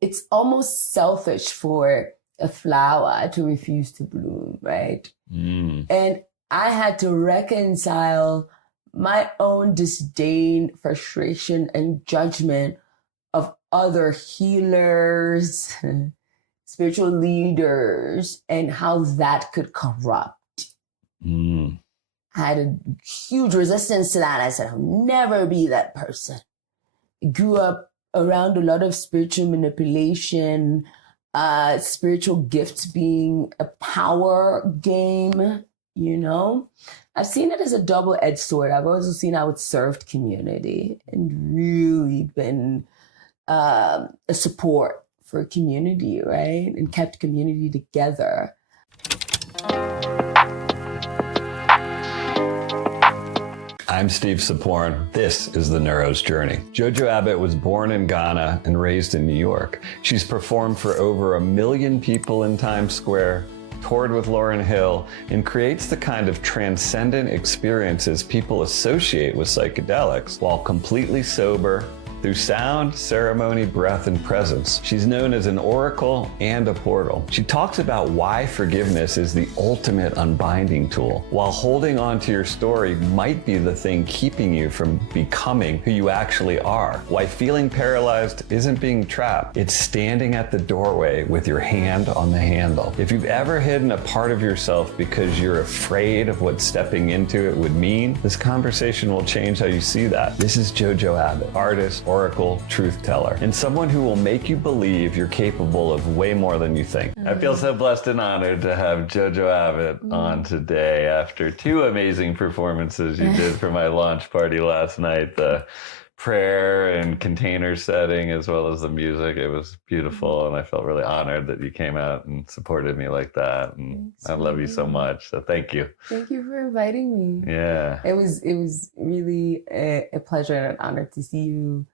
it's almost selfish for a flower to refuse to bloom, right? And I had to reconcile my own disdain, frustration, and judgment of other healers, spiritual leaders, and how that could corrupt. I had a huge resistance to that. I said, I'll never be that person. I grew up around a lot of spiritual manipulation, spiritual gifts being a power game, you know? I've seen it as a double-edged sword. I've also seen how it served community and really been a support for community, right? And kept community together. I'm Steve Saporn. This is the Neuro's Journey. JoJo Abbott was born in Ghana and raised in New York. She's performed for over 1 million people in Times Square, toured with Lauryn Hill, and creates the kind of transcendent experiences people associate with psychedelics while completely sober, through sound, ceremony, breath, and presence. She's known as an oracle and a portal. She talks about why forgiveness is the ultimate unbinding tool, while holding on to your story might be the thing keeping you from becoming who you actually are. Why feeling paralyzed isn't being trapped. It's standing at the doorway with your hand on the handle. If you've ever hidden a part of yourself because you're afraid of what stepping into it would mean, this conversation will change how you see that. This is JoJo Abbott, artist, oracle, truth teller, and someone who will make you believe you're capable of way more than you think. I feel so blessed and honored to have JoJo Abbott on today after 2 amazing performances you did for my launch party last night. The prayer and container setting as well as the music. It was beautiful, and I felt really honored that you came out and supported me like that. And I love you so much. So thank you. Thank you for inviting me. Yeah. It was really a pleasure and an honor to see you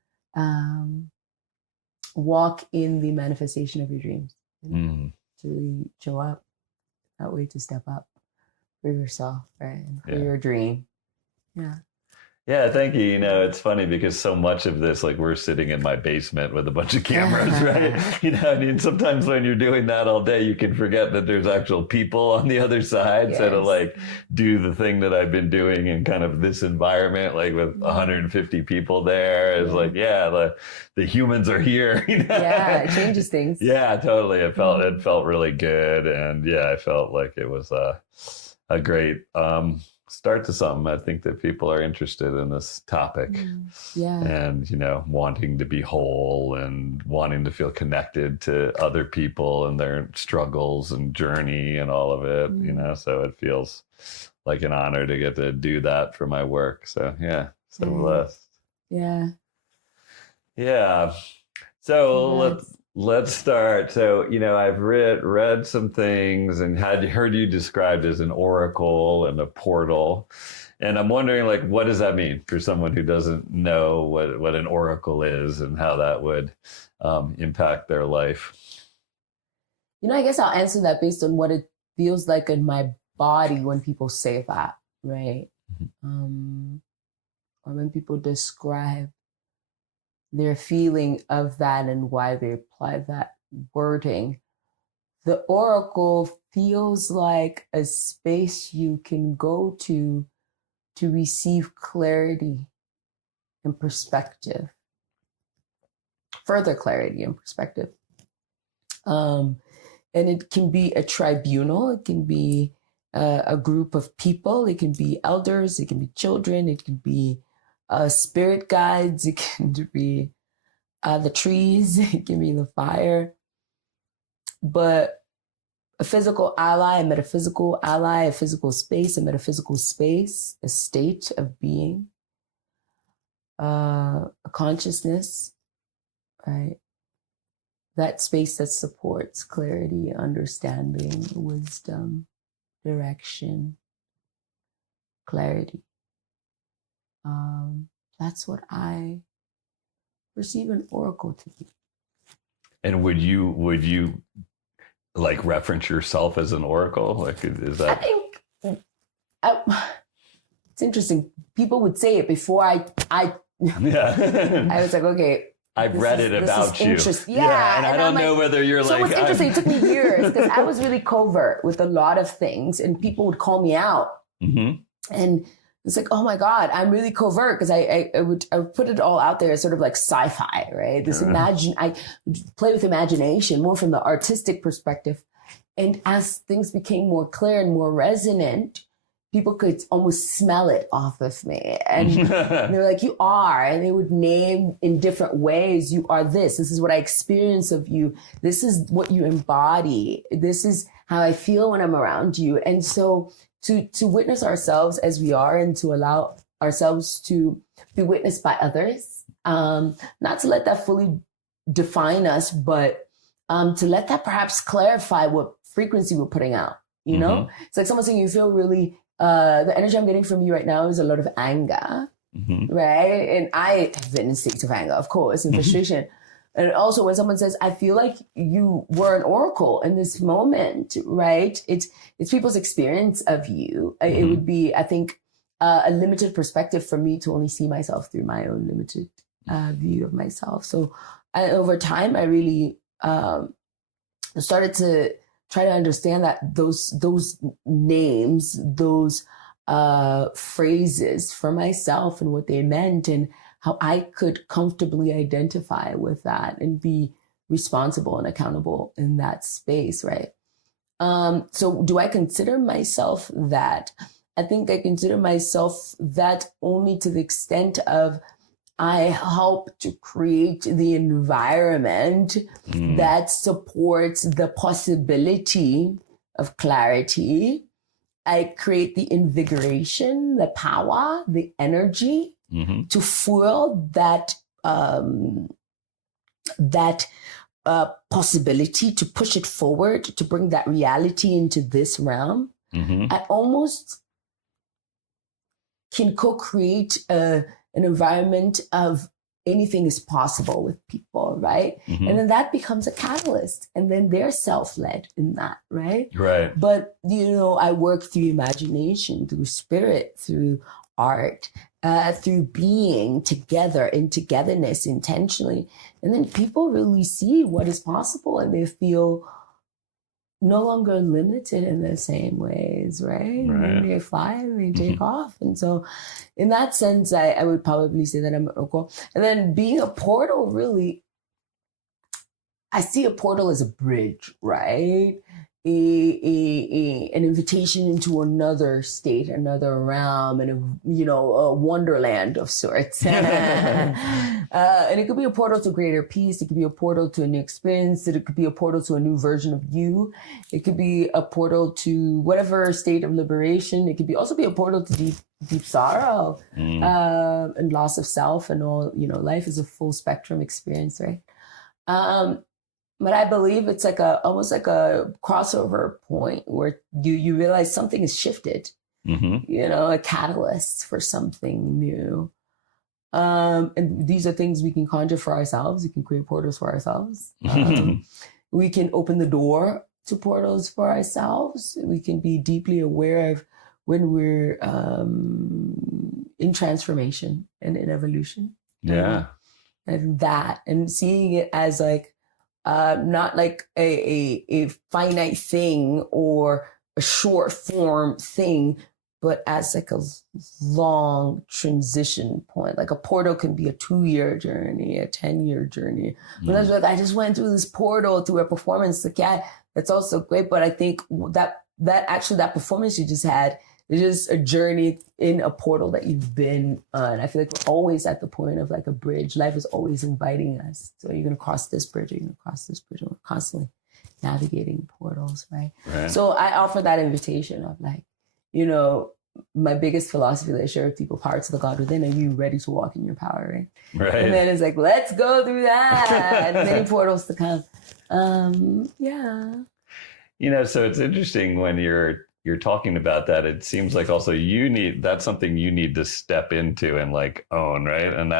walk in the manifestation of your dreams. To really show up that way, to step up for yourself, right? And for your dream. Yeah. Yeah, thank you. You know, it's funny because so much of this, like, we're sitting in my basement with a bunch of cameras, right? You know, I mean, sometimes when you're doing that all day, you can forget that there's actual people on the other side. Yes. So to like do the thing that I've been doing in kind of this environment, like with 150 people there, is like, the humans are here. You know? Yeah, it changes things. Yeah, totally. It felt really good, and I felt like it was a great start to something. I think that people are interested in this topic, and wanting to be whole and wanting to feel connected to other people and their struggles and journey and all of it. So it feels like an honor to get to do that for my work. So blessed. So let's start. So, I've read some things and had heard you described as an oracle and a portal. And I'm wondering, like, what does that mean for someone who doesn't know what an oracle is and how that would impact their life? I guess I'll answer that based on what it feels like in my body when people say that, right? Or when people describe their feeling of that and why they apply that wording. The oracle feels like a space you can go to receive clarity and perspective, further clarity and perspective. And it can be a tribunal, it can be a group of people, it can be elders, it can be children, it can be spirit guides, it can be the trees, it can be the fire. But a physical ally, a metaphysical ally, a physical space, a metaphysical space, a state of being, a consciousness, right? That space that supports clarity, understanding, wisdom, direction, clarity. That's what I perceive an oracle to be. And would you like reference yourself as an oracle? Like, is that? I think it's interesting. People would say it before I was like, okay, I've read it about you. Yeah. And I don't know whether you're so it's interesting. It took me years because I was really covert with a lot of things and people would call me out. Mm-hmm. And it's like, oh my God, I'm really covert because I would put it all out there as sort of like sci-fi, right? This I play with imagination more from the artistic perspective. And as things became more clear and more resonant, people could almost smell it off of me. And they're like, you are. And they would name in different ways, you are this. This is what I experience of you. This is what you embody. This is how I feel when I'm around you. And so to witness ourselves as we are and to allow ourselves to be witnessed by others, not to let that fully define us, but to let that perhaps clarify what frequency we're putting out. You know, it's like someone saying you feel really, the energy I'm getting from you right now is a lot of anger, right? And I have been in states of anger, of course, and frustration. And also when someone says, I feel like you were an oracle in this moment, right? It's people's experience of you. It would be, I think, a limited perspective for me to only see myself through my own limited view of myself. So over time, I really started to try to understand that those names, those phrases for myself and what they meant and how I could comfortably identify with that and be responsible and accountable in that space, right? So do I consider myself that? I think I consider myself that only to the extent of I help to create the environment that supports the possibility of clarity. I create the invigoration, the power, the energy to fuel that possibility, to push it forward, to bring that reality into this realm. I almost can co-create an environment of anything is possible with people, right? And then that becomes a catalyst, and then they're self-led in that, right? Right. But, you know, I work through imagination, through spirit, through art, through being together in togetherness intentionally. And then people really see what is possible and they feel no longer limited in the same ways, right? And they fly and they take off. And so in that sense, I would probably say that I'm an oracle. And then being a portal, really, I see a portal as a bridge, right? An invitation into another state, another realm, and a wonderland of sorts. And it could be a portal to greater peace. It could be a portal to a new experience. It could be a portal to a new version of you. It could be a portal to whatever state of liberation. It could also be a portal to deep sorrow and loss of self and all. Life is a full spectrum experience, right? But I believe it's like almost like a crossover point where you realize something has shifted, a catalyst for something new. And these are things we can conjure for ourselves. We can create portals for ourselves. We can open the door to portals for ourselves. We can be deeply aware of when we're in transformation and in evolution. Yeah. And seeing it as like, not like a finite thing or a short form thing, but as like a long transition point. Like a portal can be a 2-year journey, a 10-year journey. But that's like, I just went through this portal through a performance. Like, yeah, that's also great. But I think that performance you just had is just a journey in a portal that you've been on. I feel like we're always at the point of like a bridge. Life is always inviting us. So you're going to cross this bridge, or you're going to cross this bridge. And we're constantly navigating portals, right? So I offer that invitation of like, my biggest philosophy that I share with people, power to the God within. Are you ready to walk in your power, right? And then it's like, let's go through that. Many portals to come. Yeah. So it's interesting when you're you're talking about that, it seems like also that's something you need to step into and like own, right? And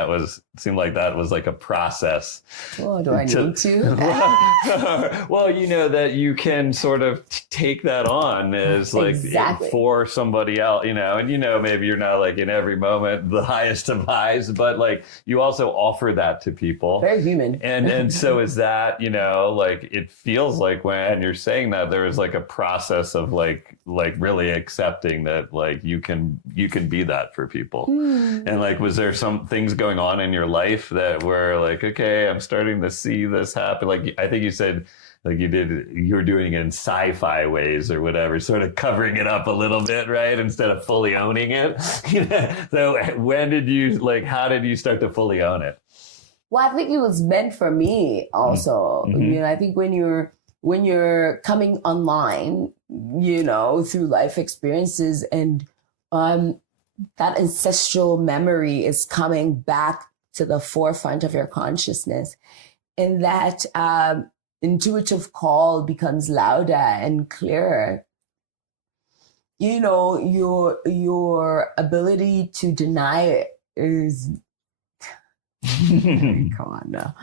seemed like that was like a process. Oh, do I need to? Well, that you can sort of take that on as like Exactly. for somebody else, and maybe you're not like in every moment the highest of highs, but like you also offer that to people. Very human. And so is that, like it feels like when you're saying that there is like a process of like really accepting that like you can be that for people. And like, was there some things going on in your life that were like, okay, I'm starting to see this happen? Like, I think you said like you were doing it in sci-fi ways or whatever, sort of covering it up a little bit, right? Instead of fully owning it. So how did you start to fully own it? Well, I think it was meant for me also. Mm-hmm. I think when you're coming online, through life experiences and that ancestral memory is coming back to the forefront of your consciousness, and that intuitive call becomes louder and clearer. Your ability to deny it is come on now.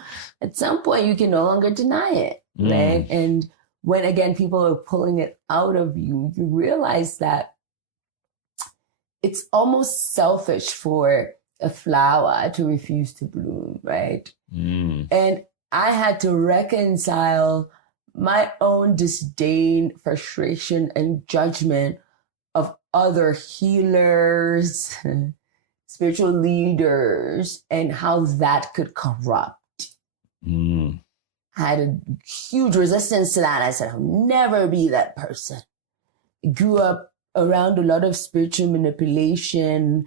At some point you can no longer deny it, right? And when again people are pulling it out of you, you realize that it's almost selfish for a flower to refuse to bloom, right? And I had to reconcile my own disdain, frustration, and judgment of other healers, spiritual leaders, and how that could corrupt. I had a huge resistance to that. I said, I'll never be that person. I grew up around a lot of spiritual manipulation,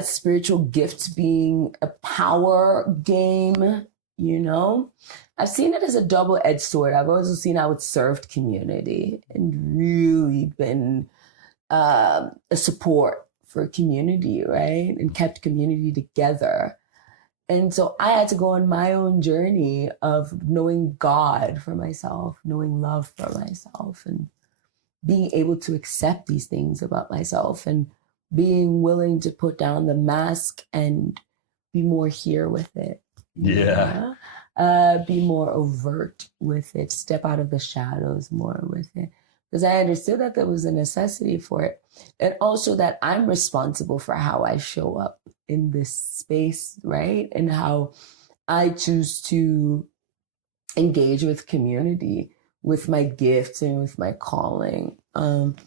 spiritual gifts being a power game, I've seen it as a double-edged sword. I've also seen how it served community and really been a support for community, right? And kept community together. And so I had to go on my own journey of knowing God for myself, knowing love for myself, and being able to accept these things about myself and being willing to put down the mask and be more here with it. Yeah. Be more overt with it, step out of the shadows more with it. Because I understood that there was a necessity for it. And also that I'm responsible for how I show up in this space, right? And how I choose to engage with community, with my gifts and with my calling. And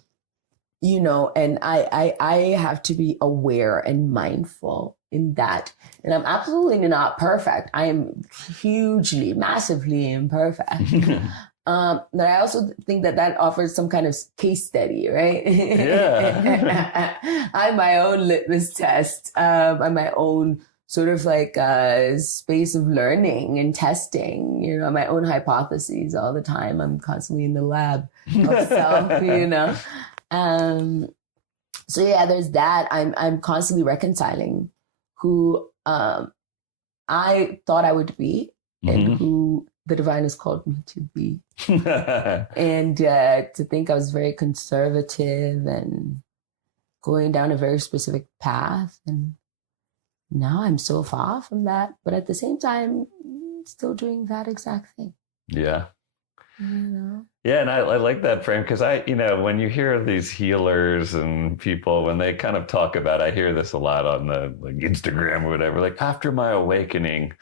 I have to be aware and mindful in that. And I'm absolutely not perfect. I am hugely, massively imperfect. But I also think that offers some kind of case study, right? Yeah. I'm my own litmus test. I'm my own sort of like space of learning and testing, my own hypotheses all the time. I'm constantly in the lab of self, So yeah, there's that. I'm constantly reconciling who I thought I would be and who the divine has called me to be. And to think I was very conservative and going down a very specific path. And now I'm so far from that. But at the same time, still doing that exact thing. Yeah. Yeah, and I like that frame because when you hear these healers and people, when they kind of talk about, I hear this a lot on the like Instagram or whatever, like after my awakening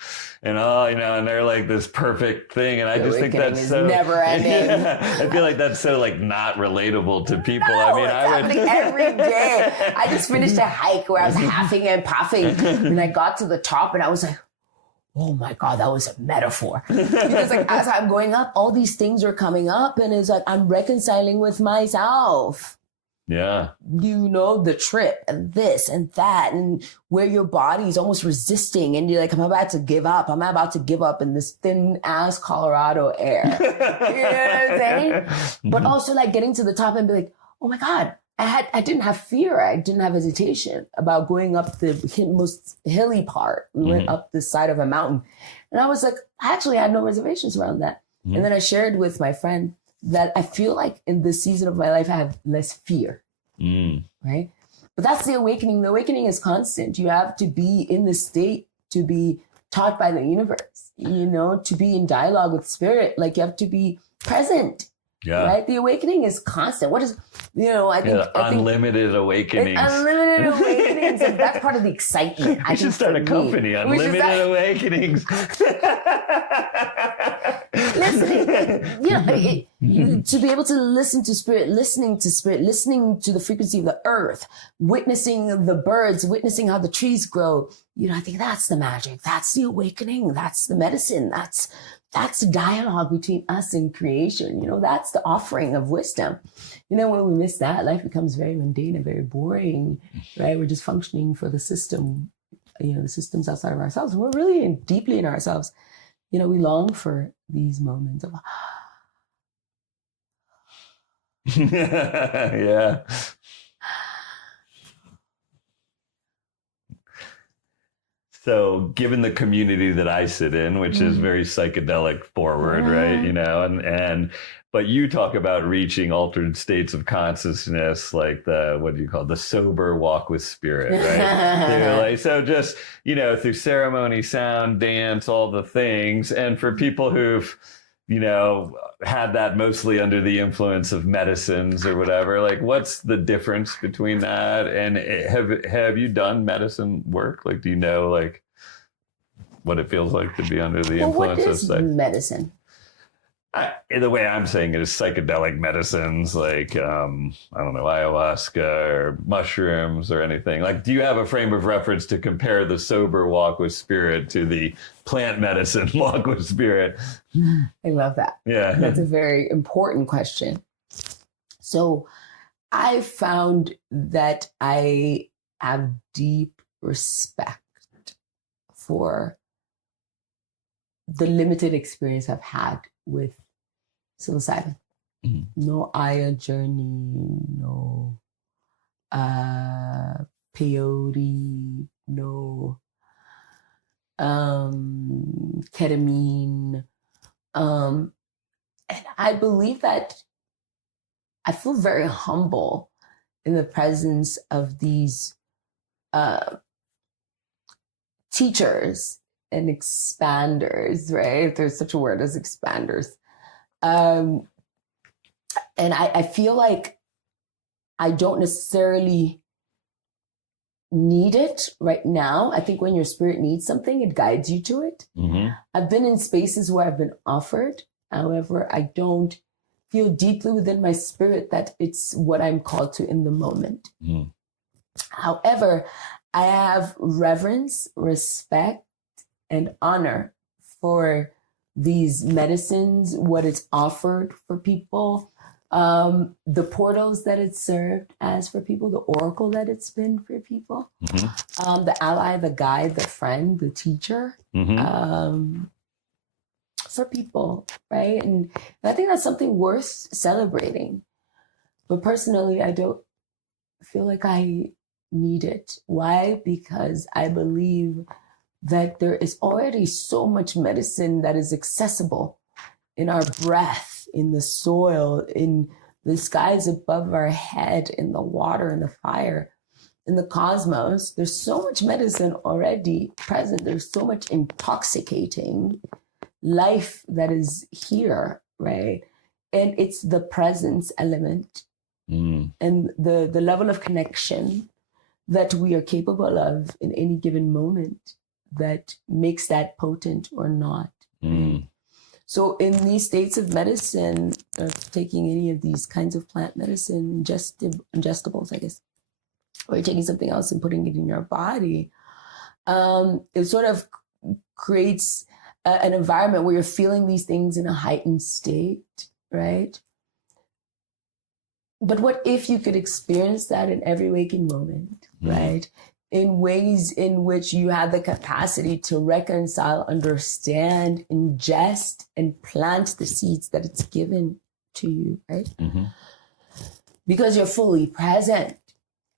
and and they're like this perfect thing. And I just think that's so never ending. Yeah, I feel like that's so like not relatable to people. No, it's happening every day. I just finished a hike where I was huffing and puffing and I got to the top and I was like, oh my God, that was a metaphor. Because like as I'm going up, all these things are coming up and it's like I'm reconciling with myself. Yeah. The trip and this and that and where your body is almost resisting and you're like, I'm about to give up. I'm about to give up in this thin ass Colorado air. You know what I'm saying? But also like getting to the top and be like, oh my God, I didn't have fear. I didn't have hesitation about going up the most hilly part. We went up the side of a mountain. And I was like, I actually had no reservations around that. And then I shared with my friend that I feel like in this season of my life, I have less fear, right? But that's the awakening. The awakening is constant. You have to be in the state to be taught by the universe, to be in dialogue with spirit. Like, you have to be present, right? The awakening is constant. What is, I think unlimited awakenings. Unlimited awakenings. And that's part of the excitement. We should start a company, Unlimited Awakenings. Listening, to be able to listen to spirit, listening to the frequency of the earth, witnessing the birds, witnessing how the trees grow. I think that's the magic. That's the awakening. That's the medicine. That's the dialogue between us and creation. That's the offering of wisdom. When we miss that, life becomes very mundane and very boring, right? We're just functioning for the system, the systems outside of ourselves. We're really deeply in ourselves. We long for these moments of, yeah. So given the community that I sit in, which is very psychedelic forward, right? But you talk about reaching altered states of consciousness, like the sober walk with spirit, right? So just, through ceremony, sound, dance, all the things. And for people who've, had that mostly under the influence of medicines or whatever, like, what's the difference between that? And have you done medicine work? Like, do you know, like, what it feels like to be under the influence of medicine? The way I'm saying it is psychedelic medicines, like, I don't know, ayahuasca or mushrooms or anything. Like, do you have a frame of reference to compare the sober walk with spirit to the plant medicine walk with spirit? I love that. Yeah. That's a very important question. So I found that I have deep respect for the limited experience I've had with psilocybin. No Aya journey, no peyote, no ketamine. And I believe that I feel very humble in the presence of these teachers and expanders, right? If there's such a word as expanders. And I feel like I don't necessarily need it right now. I think when your spirit needs something, it guides you to it. I've been in spaces where I've been offered. However, I don't feel deeply within my spirit that it's what I'm called to in the moment. However, I have reverence, respect, and honor for these medicines, what it's offered for people, the portals that it's served as for people, the oracle that it's been for people, the ally, the guide, the friend, the teacher, for people, right? And I think that's something worth celebrating. But personally, I don't feel like I need it. Why? Because I believe that there is already so much medicine that is accessible in our breath, in the soil, in the skies above our head, in the water, in the fire, in the cosmos. There's so much medicine already present. There's so much intoxicating life that is here, right? And it's the presence element and the level of connection that we are capable of in any given moment that makes that potent or not. So in these states of medicine, taking any of these kinds of plant medicine, ingestibles, I guess, or you're taking something else and putting it in your body, it sort of creates an environment where you're feeling these things in a heightened state, right? But what if you could experience that in every waking moment, right? In ways in which you have the capacity to reconcile, understand, ingest, and plant the seeds that it's given to you, right? Because you're fully present,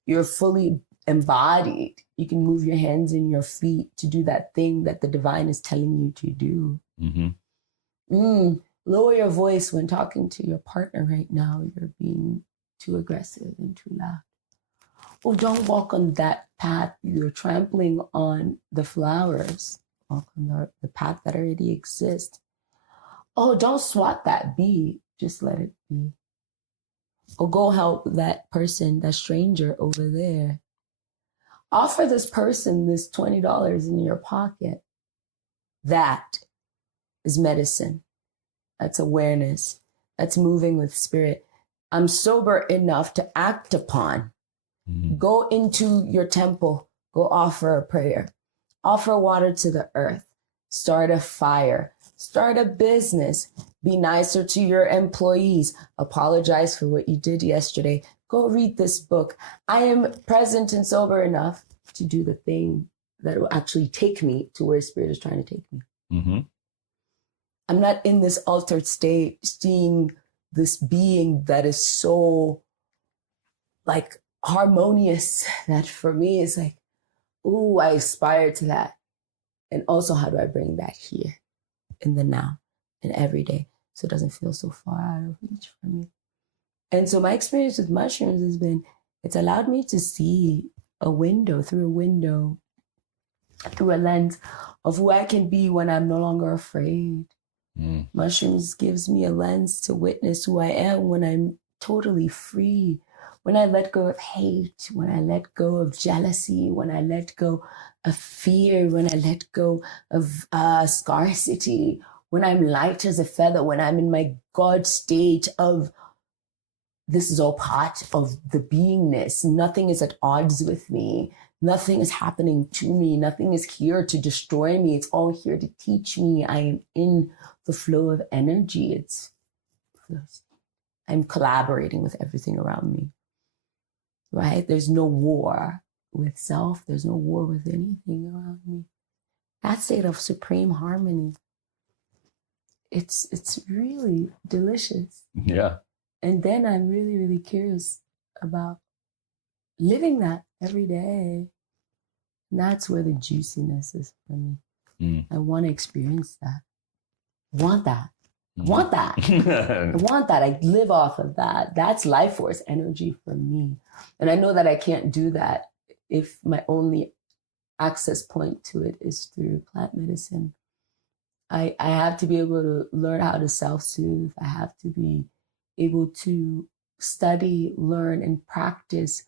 you're fully embodied. You can move your hands and your feet to do that thing that the divine is telling you to do. Lower your voice when talking to your partner right now. You're being too aggressive and too loud. Oh, don't walk on that path. You're trampling on the flowers. Walk on the path that already exists. Oh, don't swat that bee. Just let it be. Or go help that person, that stranger over there. Offer this person this $20 in your pocket. That is medicine. That's awareness. That's moving with spirit. I'm sober enough to act upon. Mm-hmm. Go into your temple. Go offer a prayer. Offer water to the earth. Start a fire. Start a business. Be nicer to your employees. Apologize for what you did yesterday. Go read this book. I am present and sober enough to do the thing that will actually take me to where spirit is trying to take me. Mm-hmm. I'm not in this altered state, seeing this being that is so like harmonious that for me is like, ooh, I aspire to that. And also, how do I bring that here in the now and every day so it doesn't feel so far out of reach for me? And so my experience with mushrooms has been, it's allowed me to see a window, through a lens of who I can be when I'm no longer afraid. Mm. Mushrooms gives me a lens to witness who I am when I'm totally free, when I let go of hate, when I let go of jealousy, when I let go of fear, when I let go of scarcity, when I'm light as a feather, when I'm in my God state of this is all part of the beingness. Nothing is at odds with me. Nothing is happening to me. Nothing is here to destroy me. It's all here to teach me. I am in the flow of energy. I'm collaborating with everything around me, right? There's no war with self. There's no war with anything around me. That state of supreme harmony, it's really delicious. Yeah. And then I'm really, really curious about living that every day. And that's where the juiciness is for me. Mm. I want to experience that. I want that. I want that. I want that. I live off of that. That's life force energy for me. And I know that I can't do that if my only access point to it is through plant medicine. I have to be able to learn how to self-soothe. I have to be able to study, learn, and practice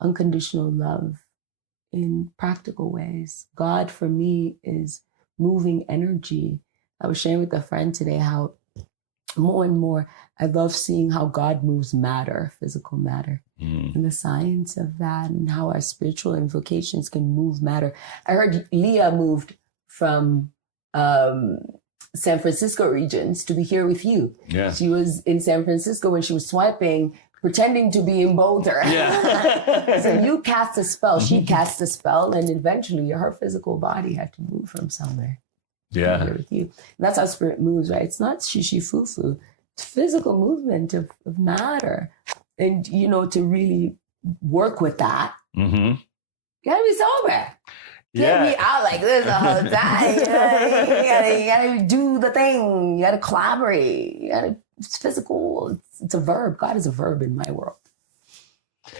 unconditional love in practical ways. God, for me, is moving energy. I was sharing with a friend today how more and more I love seeing how God moves matter, physical matter, and the science of that, and how our spiritual invocations can move matter. I heard Leah moved from San Francisco regions to be here with you. Yeah. She was in San Francisco when she was swiping, pretending to be in Boulder. Yeah. So you cast a spell, she cast a spell, and eventually her physical body had to move from somewhere. Yeah. Here with you. And that's how spirit moves, right? It's not shishi foo-foo. It's physical movement of matter. And, you know, to really work with that, you gotta be sober. Can't be out like this the whole time. You gotta do the thing. You gotta collaborate. It's physical. It's a verb. God is a verb in my world.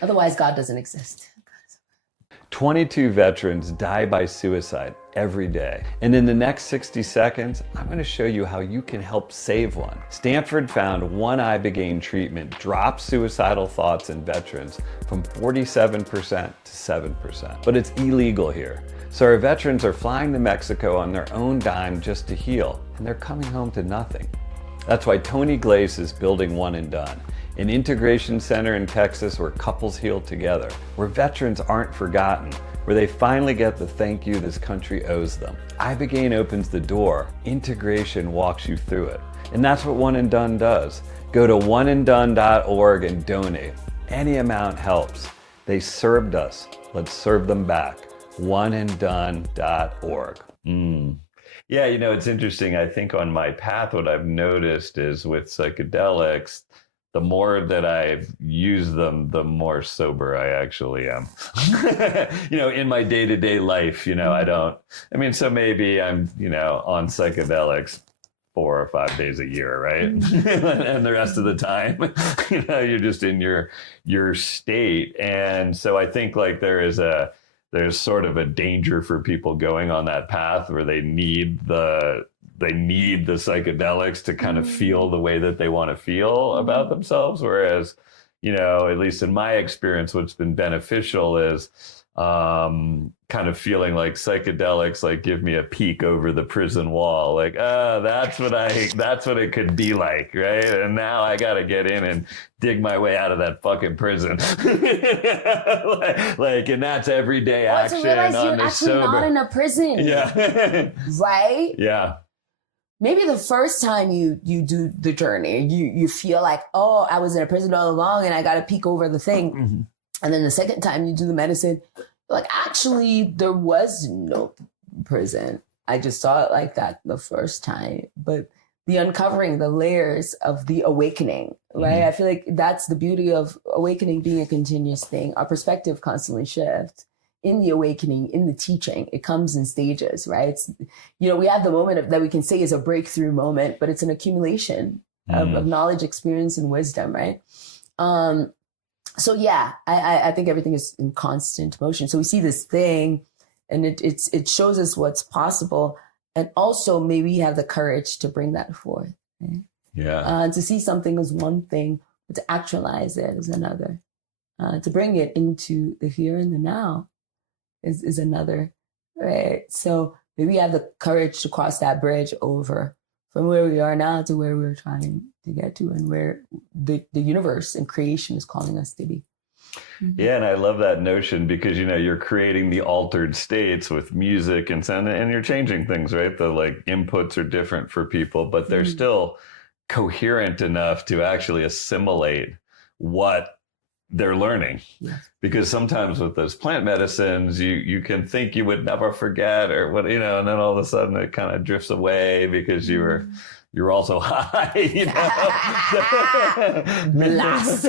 Otherwise, God doesn't exist. 22 veterans die by suicide every day. And in the next 60 seconds, I'm going to show you how you can help save one. Stanford found one ibogaine treatment dropped suicidal thoughts in veterans from 47% to 7%. But it's illegal here. So our veterans are flying to Mexico on their own dime just to heal, and they're coming home to nothing. That's why Tony Glaze is building One and Done, an integration center in Texas where couples heal together, where veterans aren't forgotten, where they finally get the thank you this country owes them. Ibogaine opens the door, integration walks you through it. And that's what One and Done does. Go to oneanddone.org and donate. Any amount helps. They served us. Let's serve them back. oneanddone.org. Yeah, you know, it's interesting. I think on my path, what I've noticed is with psychedelics, the more that I've used them, the more sober I actually am. You know, in my day-to-day life, you know, so maybe I'm, you know, on psychedelics 4 or 5 days a year, right? And the rest of the time, you're just in your state. And so I think like there's sort of a danger for people going on that path where they need the psychedelics to kind of feel the way that they want to feel about themselves. Whereas, at least in my experience, what's been beneficial is kind of feeling like psychedelics like give me a peek over the prison wall, like that's what it could be like, right? And now I gotta get in and dig my way out of that fucking prison. like and that's everyday action. To realize on you're the actually sober. not in a prison. Yeah. Right? Yeah. Maybe the first time you do the journey, you feel like, oh, I was in a prison all along and I got to peek over the thing. Mm-hmm. And then the second time you do the medicine, you're like, actually, there was no prison. I just saw it like that the first time. But the uncovering, the layers of the awakening, right? Mm-hmm. I feel like that's the beauty of awakening being a continuous thing. Our perspective constantly shifts. In the awakening, in the teaching, it comes in stages, right? It's, we have the moment that we can say is a breakthrough moment, but it's an accumulation of knowledge, experience, and wisdom, right? So yeah, I think everything is in constant motion. So we see this thing, and it shows us what's possible, and also maybe we have the courage to bring that forth. Right? Yeah. To see something as one thing, but to actualize it as another. To bring it into the here and the now is another, right? So maybe we have the courage to cross that bridge over from where we are now to where we're trying to get to, and where the universe and creation is calling us to be. Mm-hmm. Yeah, and I love that notion because, you're creating the altered states with music and sound, and you're changing things, right? The inputs are different for people, but they're still coherent enough to actually assimilate what they're learning. Yes. Because sometimes with those plant medicines, you can think you would never forget or what, and then all of a sudden it kind of drifts away because you're also high, Blast.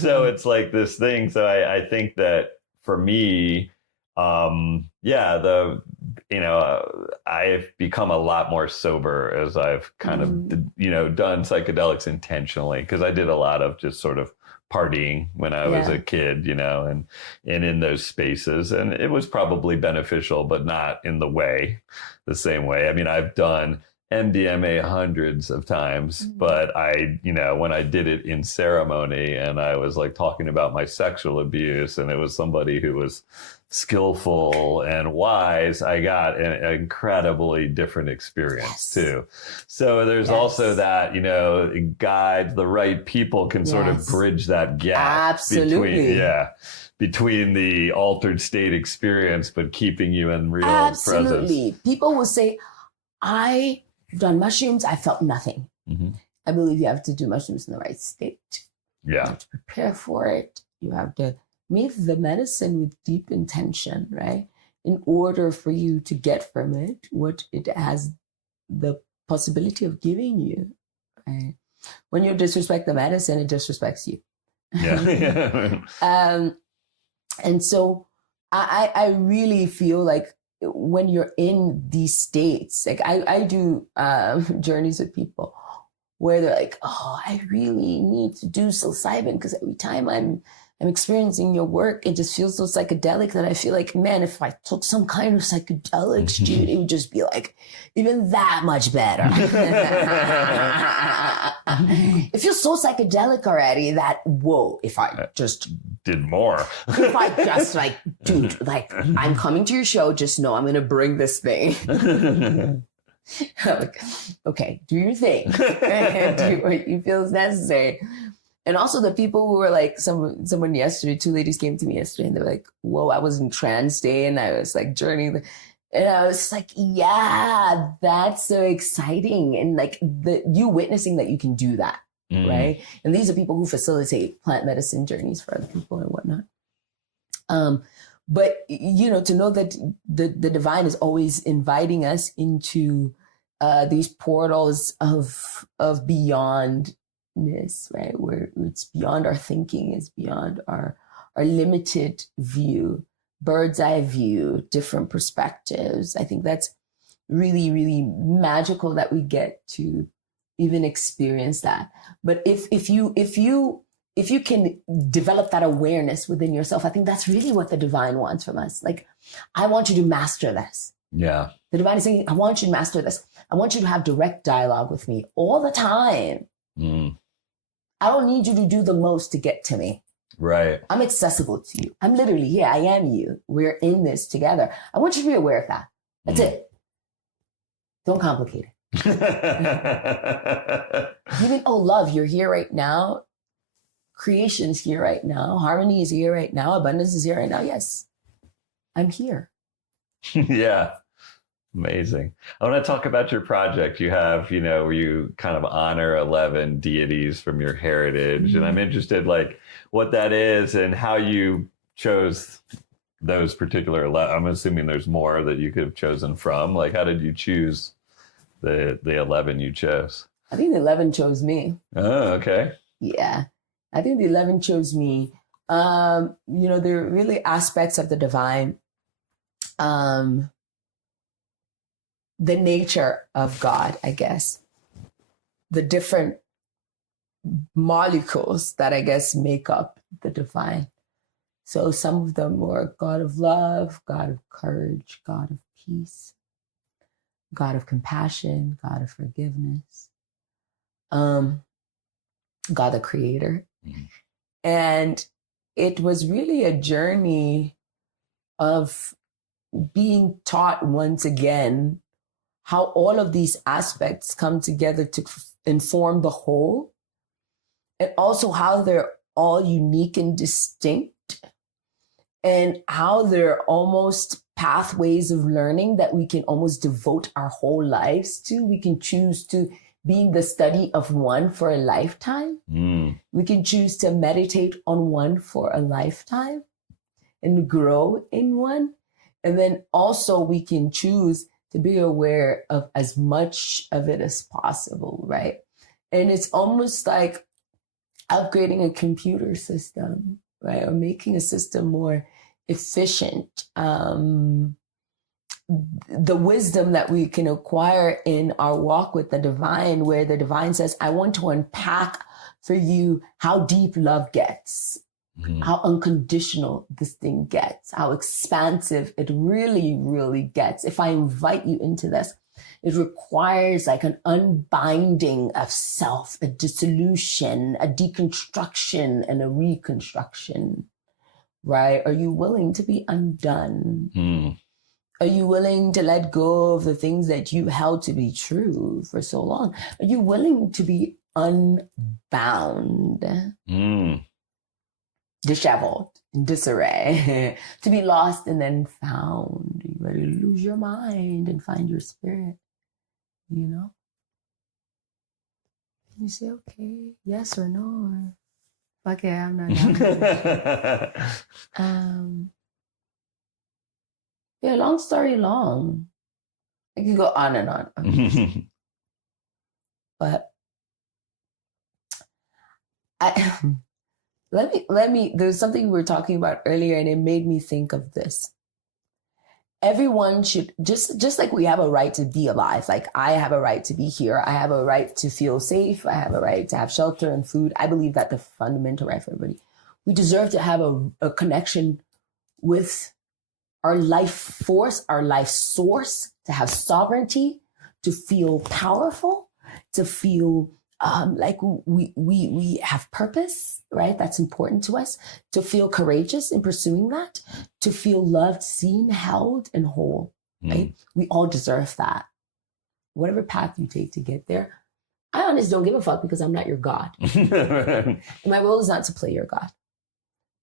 So it's like this thing. So I think that for me, I've become a lot more sober as I've kind of, done psychedelics intentionally, because I did a lot of just sort of partying when I was a kid, and in those spaces. And it was probably beneficial, but not in the same way. I mean, I've done MDMA hundreds of times, but when I did it in ceremony and I was talking about my sexual abuse, and it was somebody who was skillful and wise, I got an incredibly different experience too. So there's also that, guides, the right people can sort of bridge that gap between the altered state experience, but keeping you in real presence. People will say, I've done mushrooms, I felt nothing. Mm-hmm. I believe you have to do mushrooms in the right state. Yeah. You have to prepare for it. You have to make the medicine with deep intention, right? In order for you to get from it what it has the possibility of giving you, right? When you disrespect the medicine, it disrespects you. Yeah. And so I really feel like when you're in these states, I do journeys with people where they're like, oh, I really need to do psilocybin because every time I'm experiencing your work, it just feels so psychedelic that I feel like, man, if I took some kind of psychedelics, dude, it would just be even that much better. It feels so psychedelic already that, whoa, if I just did more. If I just dude, I'm coming to your show, just know I'm going to bring this thing. Okay, do your thing. Do what you feel is necessary. And also the people who were someone yesterday, 2 ladies came to me yesterday and they were like, whoa, I was in trance day and I was journeying. And I was like, yeah, that's so exciting. And you witnessing that you can do that, right? And these are people who facilitate plant medicine journeys for other people and whatnot. But, to know that the divine is always inviting us into these portals of beyond, right? Where it's beyond our thinking, it's beyond our limited view, bird's eye view, different perspectives. I think that's really, really magical that we get to even experience that. But if you can develop that awareness within yourself, I think that's really what the divine wants from us. Like, I want you to master this. Yeah. The divine is saying, I want you to master this. I want you to have direct dialogue with me all the time. I don't need you to do the most to get to me. Right. I'm accessible to you. I'm literally here. I am you. We're in this together. I want you to be aware of that. That's it. Don't complicate it. Even, oh, love, you're here right now. Creation is here right now. Harmony is here right now. Abundance is here right now. Yes, I'm here. Yeah. Amazing. I want to talk about your project you have, where you kind of honor 11 deities from your heritage. And I'm interested, like, what that is and how you chose those particular 11. I'm assuming there's more that you could have chosen from. Like, how did you choose the 11 you chose? I think the 11 chose me. Oh, okay. Yeah. I think the 11 chose me. There are really aspects of the divine. The nature of God, I guess. The different molecules that I guess make up the divine. So some of them were God of love, God of courage, God of peace, God of compassion, God of forgiveness, God the creator. And it was really a journey of being taught once again how all of these aspects come together to inform the whole, and also how they're all unique and distinct, and how they're almost pathways of learning that we can almost devote our whole lives to. We can choose to being the study of one for a lifetime. We can choose to meditate on one for a lifetime and grow in one. And then also we can choose to be aware of as much of it as possible, right? And it's almost like upgrading a computer system, right? Or making a system more efficient. The wisdom that we can acquire in our walk with the divine, where the divine says, I want to unpack for you how deep love gets, how unconditional this thing gets, how expansive it really, really gets. If I invite you into this, it requires like an unbinding of self, a dissolution, a deconstruction, and a reconstruction, right? Are you willing to be undone? Are you willing to let go of the things that you held to be true for so long? Are you willing to be unbound? Disheveled, in disarray, to be lost and then found? You ready to lose your mind and find your spirit, You say, okay, yes or no, or okay, I'm not down. Yeah, long story long. I can go on and on. But let me, there's something we were talking about earlier, and it made me think of this. Everyone should, just like we have a right to be alive, like I have a right to be here. I have a right to feel safe. I have a right to have shelter and food. I believe that the fundamental right for everybody. We deserve to have a connection with our life force, our life source, to have sovereignty, to feel powerful, to feel like we have purpose, right? That's important to us, to feel courageous in pursuing that, to feel loved, seen, held, and whole, right? We all deserve that. Whatever path you take to get there, I honestly don't give a fuck, because I'm not your God. My role is not to play your God.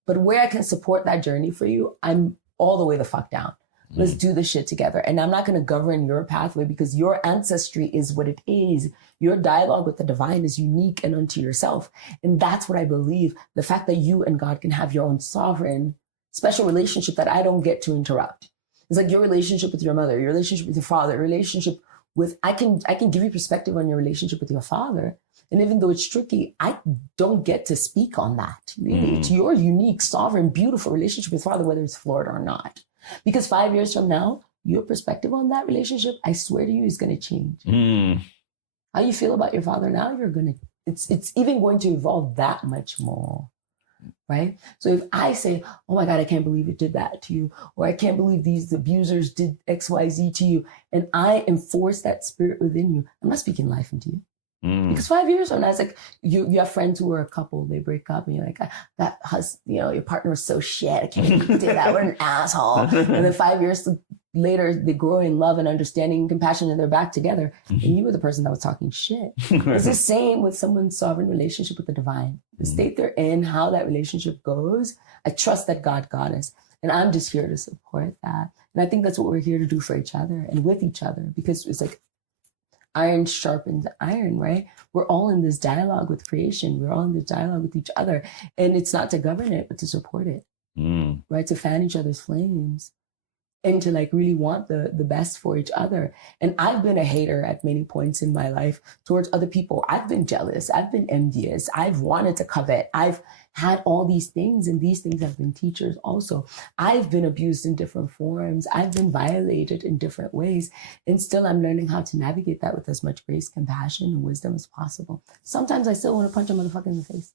But where I can support that journey for you, I'm all the way the fuck down. Let's do this shit together. And I'm not going to govern your pathway, because your ancestry is what it is. Your dialogue with the divine is unique and unto yourself. And that's what I believe. The fact that you and God can have your own sovereign, special relationship that I don't get to interrupt. It's like your relationship with your mother, your relationship with your father, your relationship with, I can give you perspective on your relationship with your father. And even though it's tricky, I don't get to speak on that. Really. It's your unique, sovereign, beautiful relationship with father, whether it's Florida or not. Because 5 years from now, your perspective on that relationship, I swear to you, is going to change. How you feel about your father now, it's even going to evolve that much more. Right? So if I say, oh my God, I can't believe it did that to you, or I can't believe these abusers did X, Y, Z to you, and I enforce that spirit within you, I'm not speaking life into you. Because 5 years from now, it's like you have friends who are a couple, they break up, and you're like, your partner was so shit. I can't believe you did that. What an asshole. And then 5 years later, they grow in love and understanding and compassion, and they're back together. And you were the person that was talking shit. It's the same with someone's sovereign relationship with the divine. The state they're in, how that relationship goes, I trust that God got us. And I'm just here to support that. And I think that's what we're here to do for each other and with each other, because it's like iron sharpens iron, right? We're all in this dialogue with creation. We're all in this dialogue with each other. And it's not to govern it, but to support it, right? To fan each other's flames and to like really want the best for each other. And I've been a hater at many points in my life towards other people. I've been jealous. I've been envious. I've wanted to covet. I've had all these things, and these things have been teachers also. I've been abused in different forms. I've been violated in different ways. And still I'm learning how to navigate that with as much grace, compassion, and wisdom as possible. Sometimes I still want to punch a motherfucker in the face.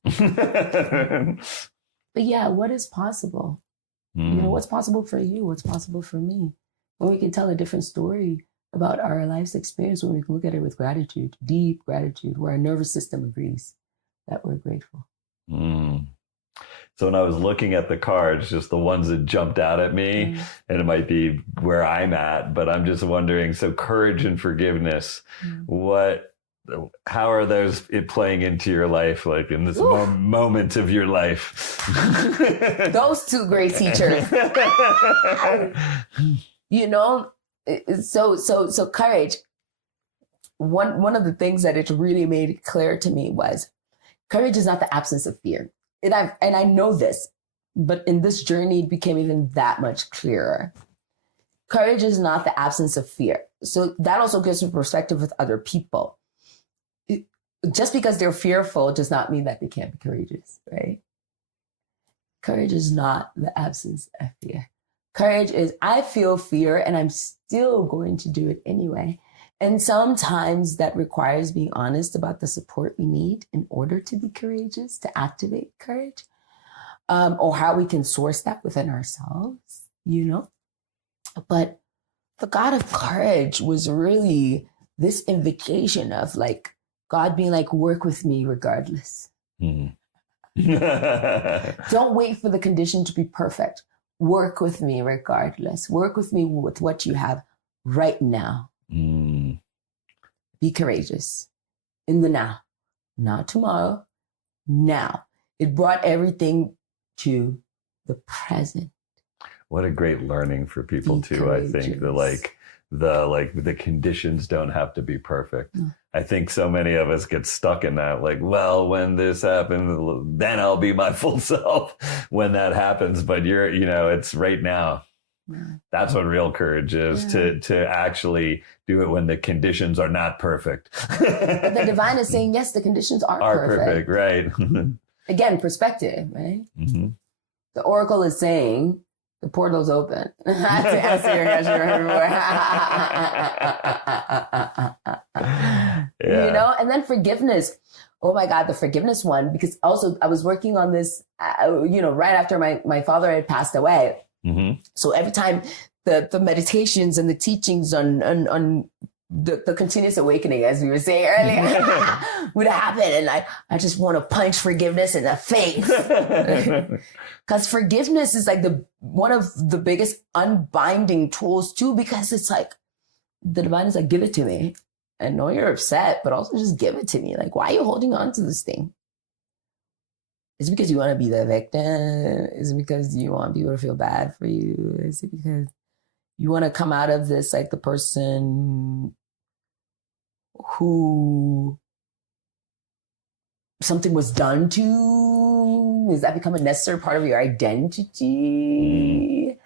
But yeah, what is possible? You know, what's possible for you? What's possible for me? When we can tell a different story about our life's experience, when we can look at it with gratitude, deep gratitude, where our nervous system agrees that we're grateful. So when I was looking at the cards, just the ones that jumped out at me, and it might be where I'm at, but I'm just wondering, so courage and forgiveness, how are those playing into your life, like in this moment of your life? Those two great teachers. You know, so courage. One of the things that it really made clear to me was courage is not the absence of fear. And I know this, but in this journey, it became even that much clearer. Courage is not the absence of fear. So that also gives me perspective with other people. Just because they're fearful does not mean that they can't be courageous, right? Courage is not the absence of fear. Courage is, I feel fear and I'm still going to do it anyway. And sometimes that requires being honest about the support we need in order to be courageous, to activate courage, or how we can source that within ourselves, you know? But the God of courage was really this invitation of like, God being like, work with me regardless. Don't wait for the condition to be perfect. Work with me regardless. Work with me with what you have right now. Be courageous in the now, not tomorrow, now. It brought everything to the present. What a great learning for people too. I think the conditions don't have to be perfect. I think so many of us get stuck in that, like, well, when this happens, then I'll be my full self when that happens. But it's right now. That's what real courage is, to actually do it when the conditions are not perfect. But the divine is saying, yes, the conditions are perfect. Right. Again, perspective, right? The oracle is saying, the portal's open. I answer your question everywhere. You know, and then forgiveness. Oh my God, the forgiveness one, because also I was working on this, right after my father had passed away. So every time the meditations and the teachings on the continuous awakening, as we were saying earlier, would happen. And I just want to punch forgiveness in the face. Because forgiveness is like one of the biggest unbinding tools too, because it's like, the divine is like, give it to me. I know you're upset, but also just give it to me. Like, why are you holding on to this thing? Is it because you want to be the victim? Is it because you want people to feel bad for you? Is it because you want to come out of this like the person who something was done to? Does that become a necessary part of your identity?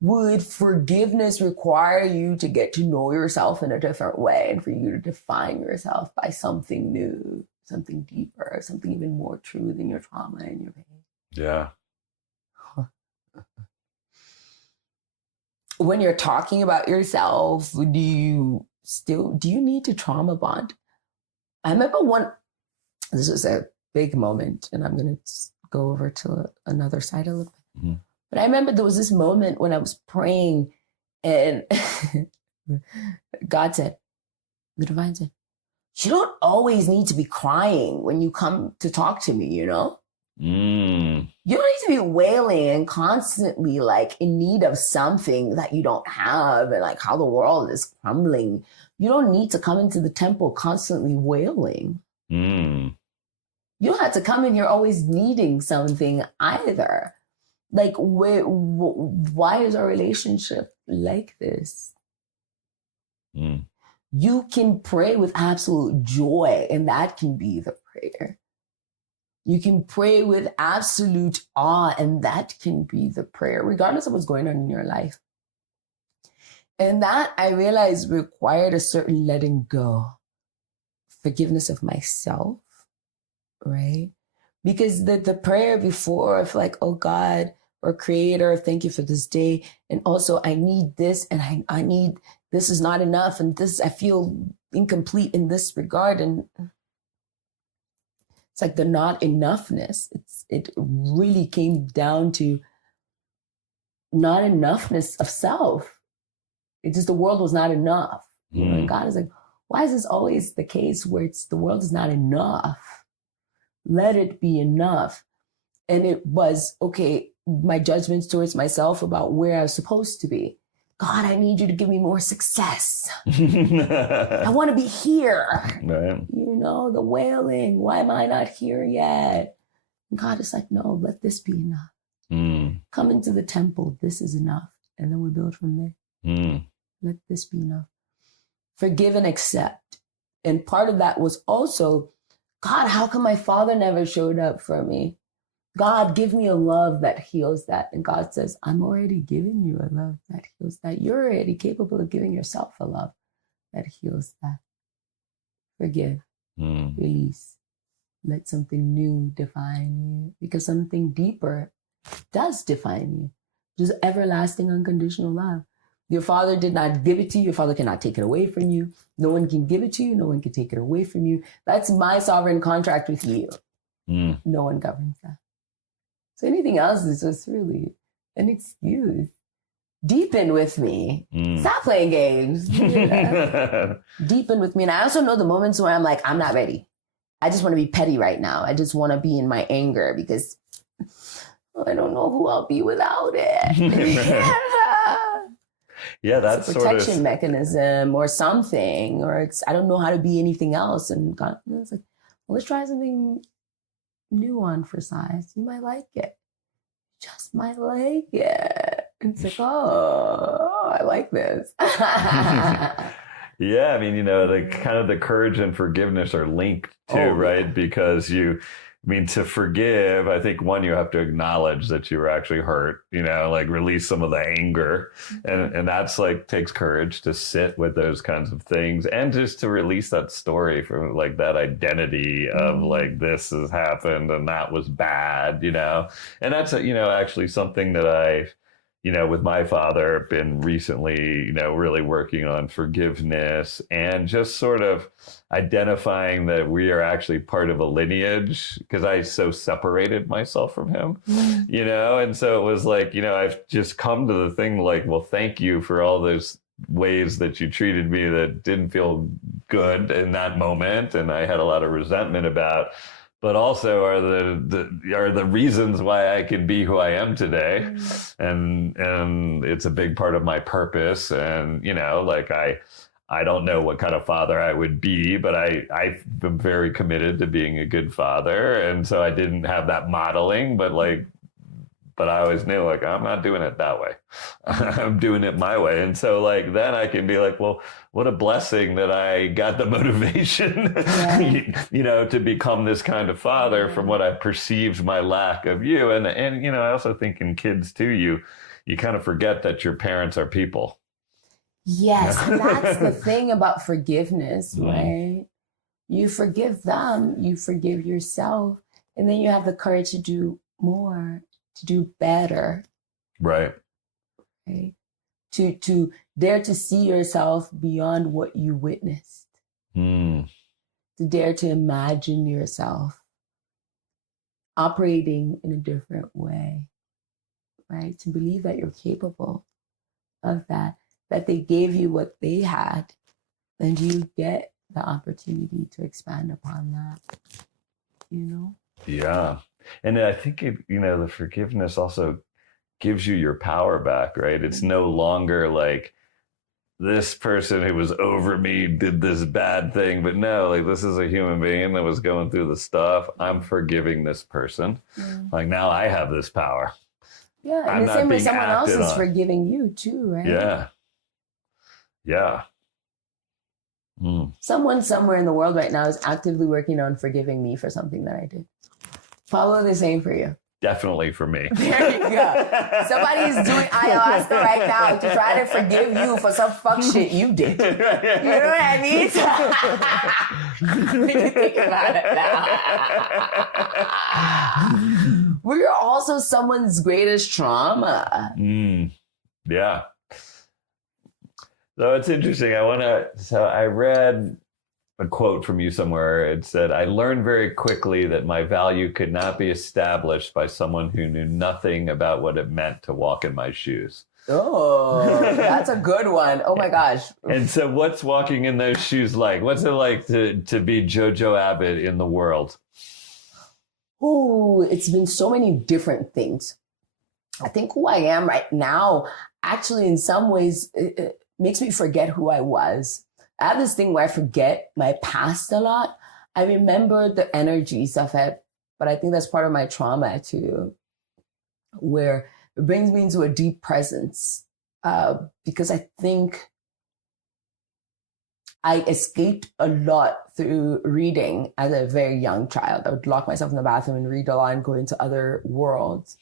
Would forgiveness require you to get to know yourself in a different way and for you to define yourself by something new, something deeper, something even more true than your trauma and your pain? Yeah. when you're talking about yourself, do you need to trauma bond? I remember this was a big moment, and I'm going to go over to another side a little bit. Mm-hmm. But I remember there was this moment when I was praying, and God said, the divine said, you don't always need to be crying when you come to talk to me, you know? You don't need to be wailing and constantly like in need of something that you don't have, and like how the world is crumbling. You don't need to come into the temple constantly wailing. You don't have to come in here always needing something either. Like, why is our relationship like this? You can pray with absolute joy, and that can be the prayer. You can pray with absolute awe, and that can be the prayer, regardless of what's going on in your life. And that, I realized, required a certain letting go, forgiveness of myself, right? Because the prayer before of like, oh God, or Creator, thank you for this day. And also I need this, and I need, this is not enough. And this, I feel incomplete in this regard. And it's like the not enoughness. It really came down to not enoughness of self. It's just the world was not enough. You know, and God is like, why is this always the case where the world is not enough? Let it be enough. And it was, okay, my judgments towards myself about where I was supposed to be. God, I need you to give me more success. I want to be here. Right. You know, the wailing. Why am I not here yet? And God is like, no, let this be enough. Come into the temple. This is enough. And then we build from there. Let this be enough. Forgive and accept. And part of that was also, God, how come my father never showed up for me? God, give me a love that heals that. And God says, I'm already giving you a love that heals that. You're already capable of giving yourself a love that heals that. Forgive, release, let something new define you, because something deeper does define you. Just everlasting, unconditional love. Your father did not give it to you. Your father cannot take it away from you. No one can give it to you. No one can take it away from you. That's my sovereign contract with you. No one governs that. So anything else is just really an excuse. Deepen with me. Stop playing games. Deepen with me. And I also know the moments where I'm like, I'm not ready. I just want to be petty right now. I just want to be in my anger because I don't know who I'll be without it. Yeah, that's it's a protection mechanism or something, or I don't know how to be anything else. And God was like, well, let's try something new on for size. You might like it. Just might like it. It's like, oh, I like this. Yeah, I mean, you know, the kind of the courage and forgiveness are linked too, right? Because to forgive, I think one, you have to acknowledge that you were actually hurt, you know, like release some of the anger. And that's like takes courage to sit with those kinds of things and just to release that story from like that identity of like, this has happened and that was bad, you know. And that's, actually something that I've, with my father, been recently, really working on forgiveness and just sort of identifying that we are actually part of a lineage because I so separated myself from him, and so it was like, I've just come to the thing like, well, thank you for all those ways that you treated me that didn't feel good in that moment. And I had a lot of resentment about, but also are the reasons why I can be who I am today. And it's a big part of my purpose. And, I don't know what kind of father I would be, but I've been very committed to being a good father. And so I didn't have that modeling, but I always knew like, I'm not doing it that way. I'm doing it my way. And so like, then I can be like, well, what a blessing that I got the motivation, to become this kind of father from what I perceived my lack of you. And, I also think in kids too, you kind of forget that your parents are people. Yes. And that's the thing about forgiveness, right? You forgive them, you forgive yourself, and then you have the courage to do more, to do better. Right. to dare to see yourself beyond what you witnessed, to dare to imagine yourself operating in a different way, right? To believe that you're capable of that they gave you what they had, then you get the opportunity to expand upon that, you know? Yeah. And I think, the forgiveness also gives you your power back, right? It's no longer like this person who was over me did this bad thing, but no, like this is a human being that was going through the stuff. I'm forgiving this person. Like now I have this power. Yeah, in the same way someone else is forgiving you too, right? Yeah. Yeah. Someone somewhere in the world right now is actively working on forgiving me for something that I did. Follow the same for you. Definitely for me. There you go. Somebody's doing ayahuasca right now to try to forgive you for some fuck shit you did. You know what I mean? When you think about it now. We're also someone's greatest trauma. Yeah. So it's interesting. I read a quote from you somewhere. It said, I learned very quickly that my value could not be established by someone who knew nothing about what it meant to walk in my shoes. Oh, that's a good one. Oh my gosh. And so what's walking in those shoes like? What's it like to be JoJo Abbott in the world? Oh, it's been so many different things. I think who I am right now, actually in some ways, it makes me forget who I was. I have this thing where I forget my past a lot. I remember the energies of it, but I think that's part of my trauma too, where it brings me into a deep presence because I think I escaped a lot through reading as a very young child. I would lock myself in the bathroom and read a lot and go into other worlds.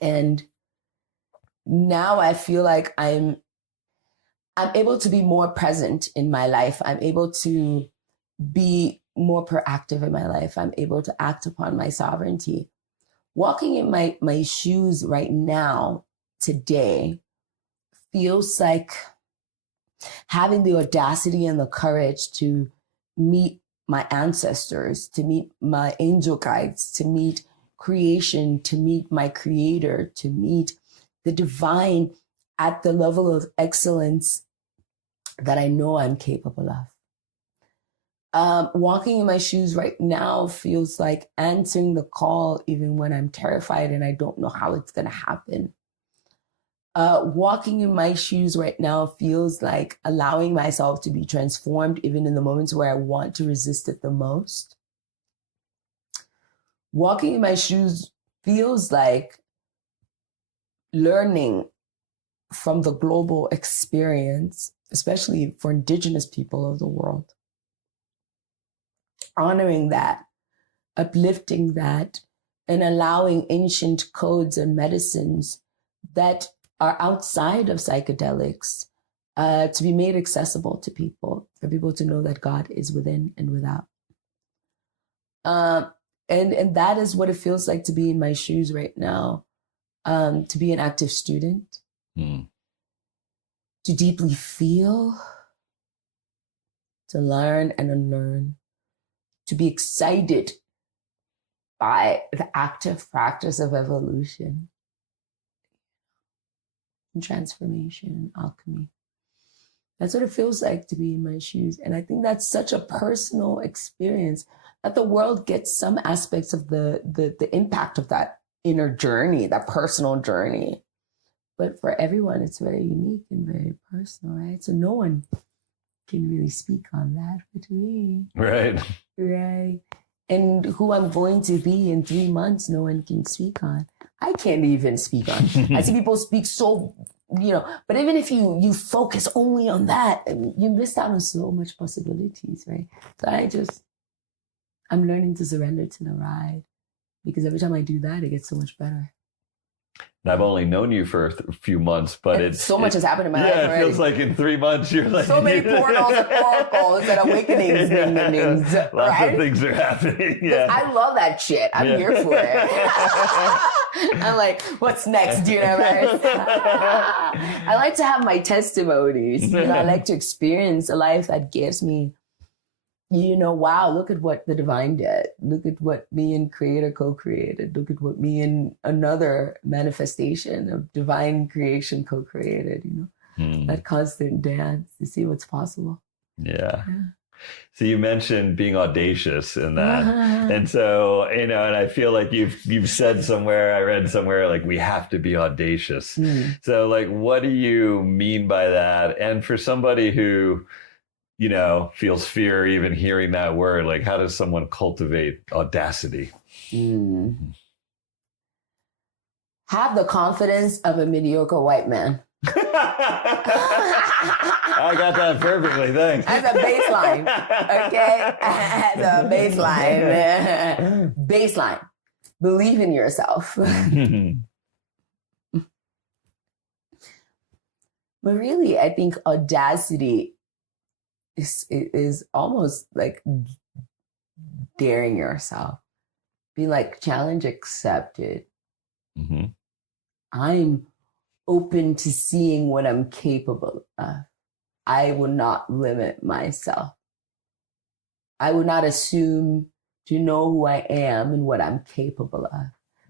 And now I feel like I'm able to be more present in my life. I'm able to be more proactive in my life. I'm able to act upon my sovereignty. Walking in my shoes right now, today, feels like having the audacity and the courage to meet my ancestors, to meet my angel guides, to meet creation, to meet my creator, to meet the divine at the level of excellence that I know I'm capable of. Walking in my shoes right now feels like answering the call even when I'm terrified and I don't know how it's going to happen. Walking in my shoes right now feels like allowing myself to be transformed even in the moments where I want to resist it the most. Walking in my shoes feels like learning from the global experience, especially for Indigenous people of the world. Honoring that, uplifting that, and allowing ancient codes and medicines that are outside of psychedelics to be made accessible to people, for people to know that God is within and without. And that is what it feels like to be in my shoes right now, to be an active student, to deeply feel, to learn and unlearn, to be excited by the active practice of evolution, and transformation, and alchemy. That's what it feels like to be in my shoes. And I think that's such a personal experience that the world gets some aspects of the impact of that inner journey, that personal journey. But for everyone, it's very unique and very personal, right? So no one can really speak on that but me. Right. Right. And who I'm going to be in 3 months, no one can speak on. I can't even speak on. I see people speak so, but even if you focus only on that, you miss out on so much possibilities, right? So I'm learning to surrender to the ride, because every time I do that, it gets so much better. And I've only known you for a few months, but so much has happened in my life already. Yeah, it feels like in 3 months you're like... So many portals and oracles and awakenings. Lots of things are happening. Yeah. I love that shit. I'm here for it. I'm like, what's next, universe? I like to have my testimonies. You know, I like to experience a life that gives me, you know, wow, look at what the divine did. Look at what me and creator co-created. Look at what me and another manifestation of divine creation co-created, you know, that constant dance to see what's possible. Yeah. So you mentioned being audacious in that. And so, you know, and I feel like you've said somewhere, I read somewhere, like, we have to be audacious. So like, what do you mean by that? And for somebody who, you know, feels fear even hearing that word, like, how does someone cultivate audacity? Have the confidence of a mediocre white man. I got that perfectly, thanks. As a baseline, okay? As a baseline. Baseline. Believe in yourself. But really, I think audacity is almost like daring yourself. Be like, challenge accepted. I'm open to seeing what I'm capable of. I will not limit myself. I will not assume to know who I am and what I'm capable of.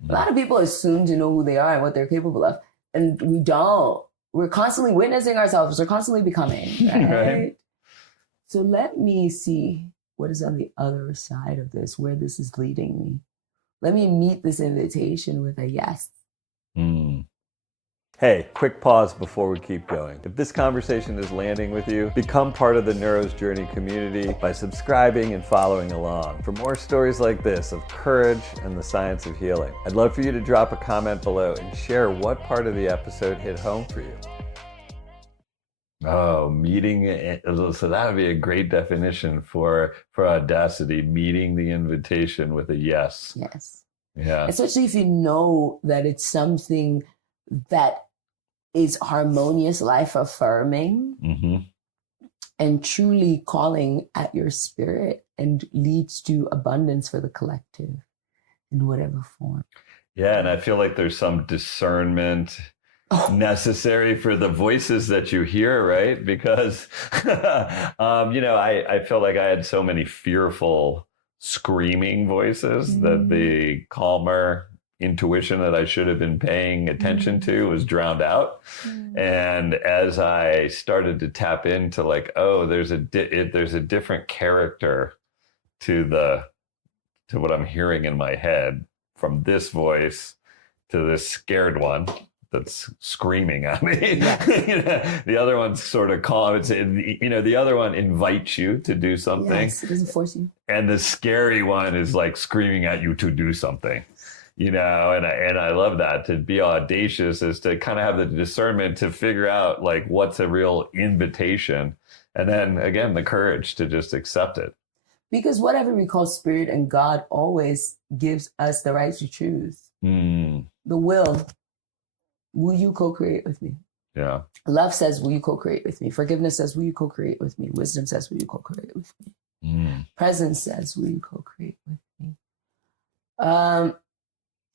A lot of people assume to know who they are and what they're capable of, and we don't. We're constantly witnessing ourselves. We're constantly becoming, right? Right. So let me see what is on the other side of this, where this is leading me. Let me meet this invitation with a yes. Hey, quick pause before we keep going. If this conversation is landing with you, become part of the Neuro's Journey community by subscribing and following along for more stories like this of courage and the science of healing. I'd love for you to drop a comment below and share what part of the episode hit home for you. Oh, meeting. So that would be a great definition for audacity, meeting the invitation with a yes. Yes. Yeah. Especially if you know that it's something that is harmonious, life affirming, and truly calling at your spirit and leads to abundance for the collective in whatever form. Yeah. And I feel like there's some discernment necessary for the voices that you hear, right? Because, you know, I felt like I had so many fearful screaming voices that the calmer intuition that I should have been paying attention to was drowned out. And as I started to tap into like, oh, there's a different character to what I'm hearing in my head, from this voice to this scared one that's screaming at me. You know, the other one's sort of calm. It's, you know, the other one invites you to do something. Yes, it doesn't force you. And the scary one is like screaming at you to do something. You know, and I love that. To be audacious is to kind of have the discernment to figure out like what's a real invitation, and then again the courage to just accept it. Because whatever we call spirit and God always gives us the right to choose. The will. Will you co-create with me? Yeah. Love says, will you co-create with me? Forgiveness says, will you co-create with me? Wisdom says, will you co-create with me? Presence says, will you co-create with me?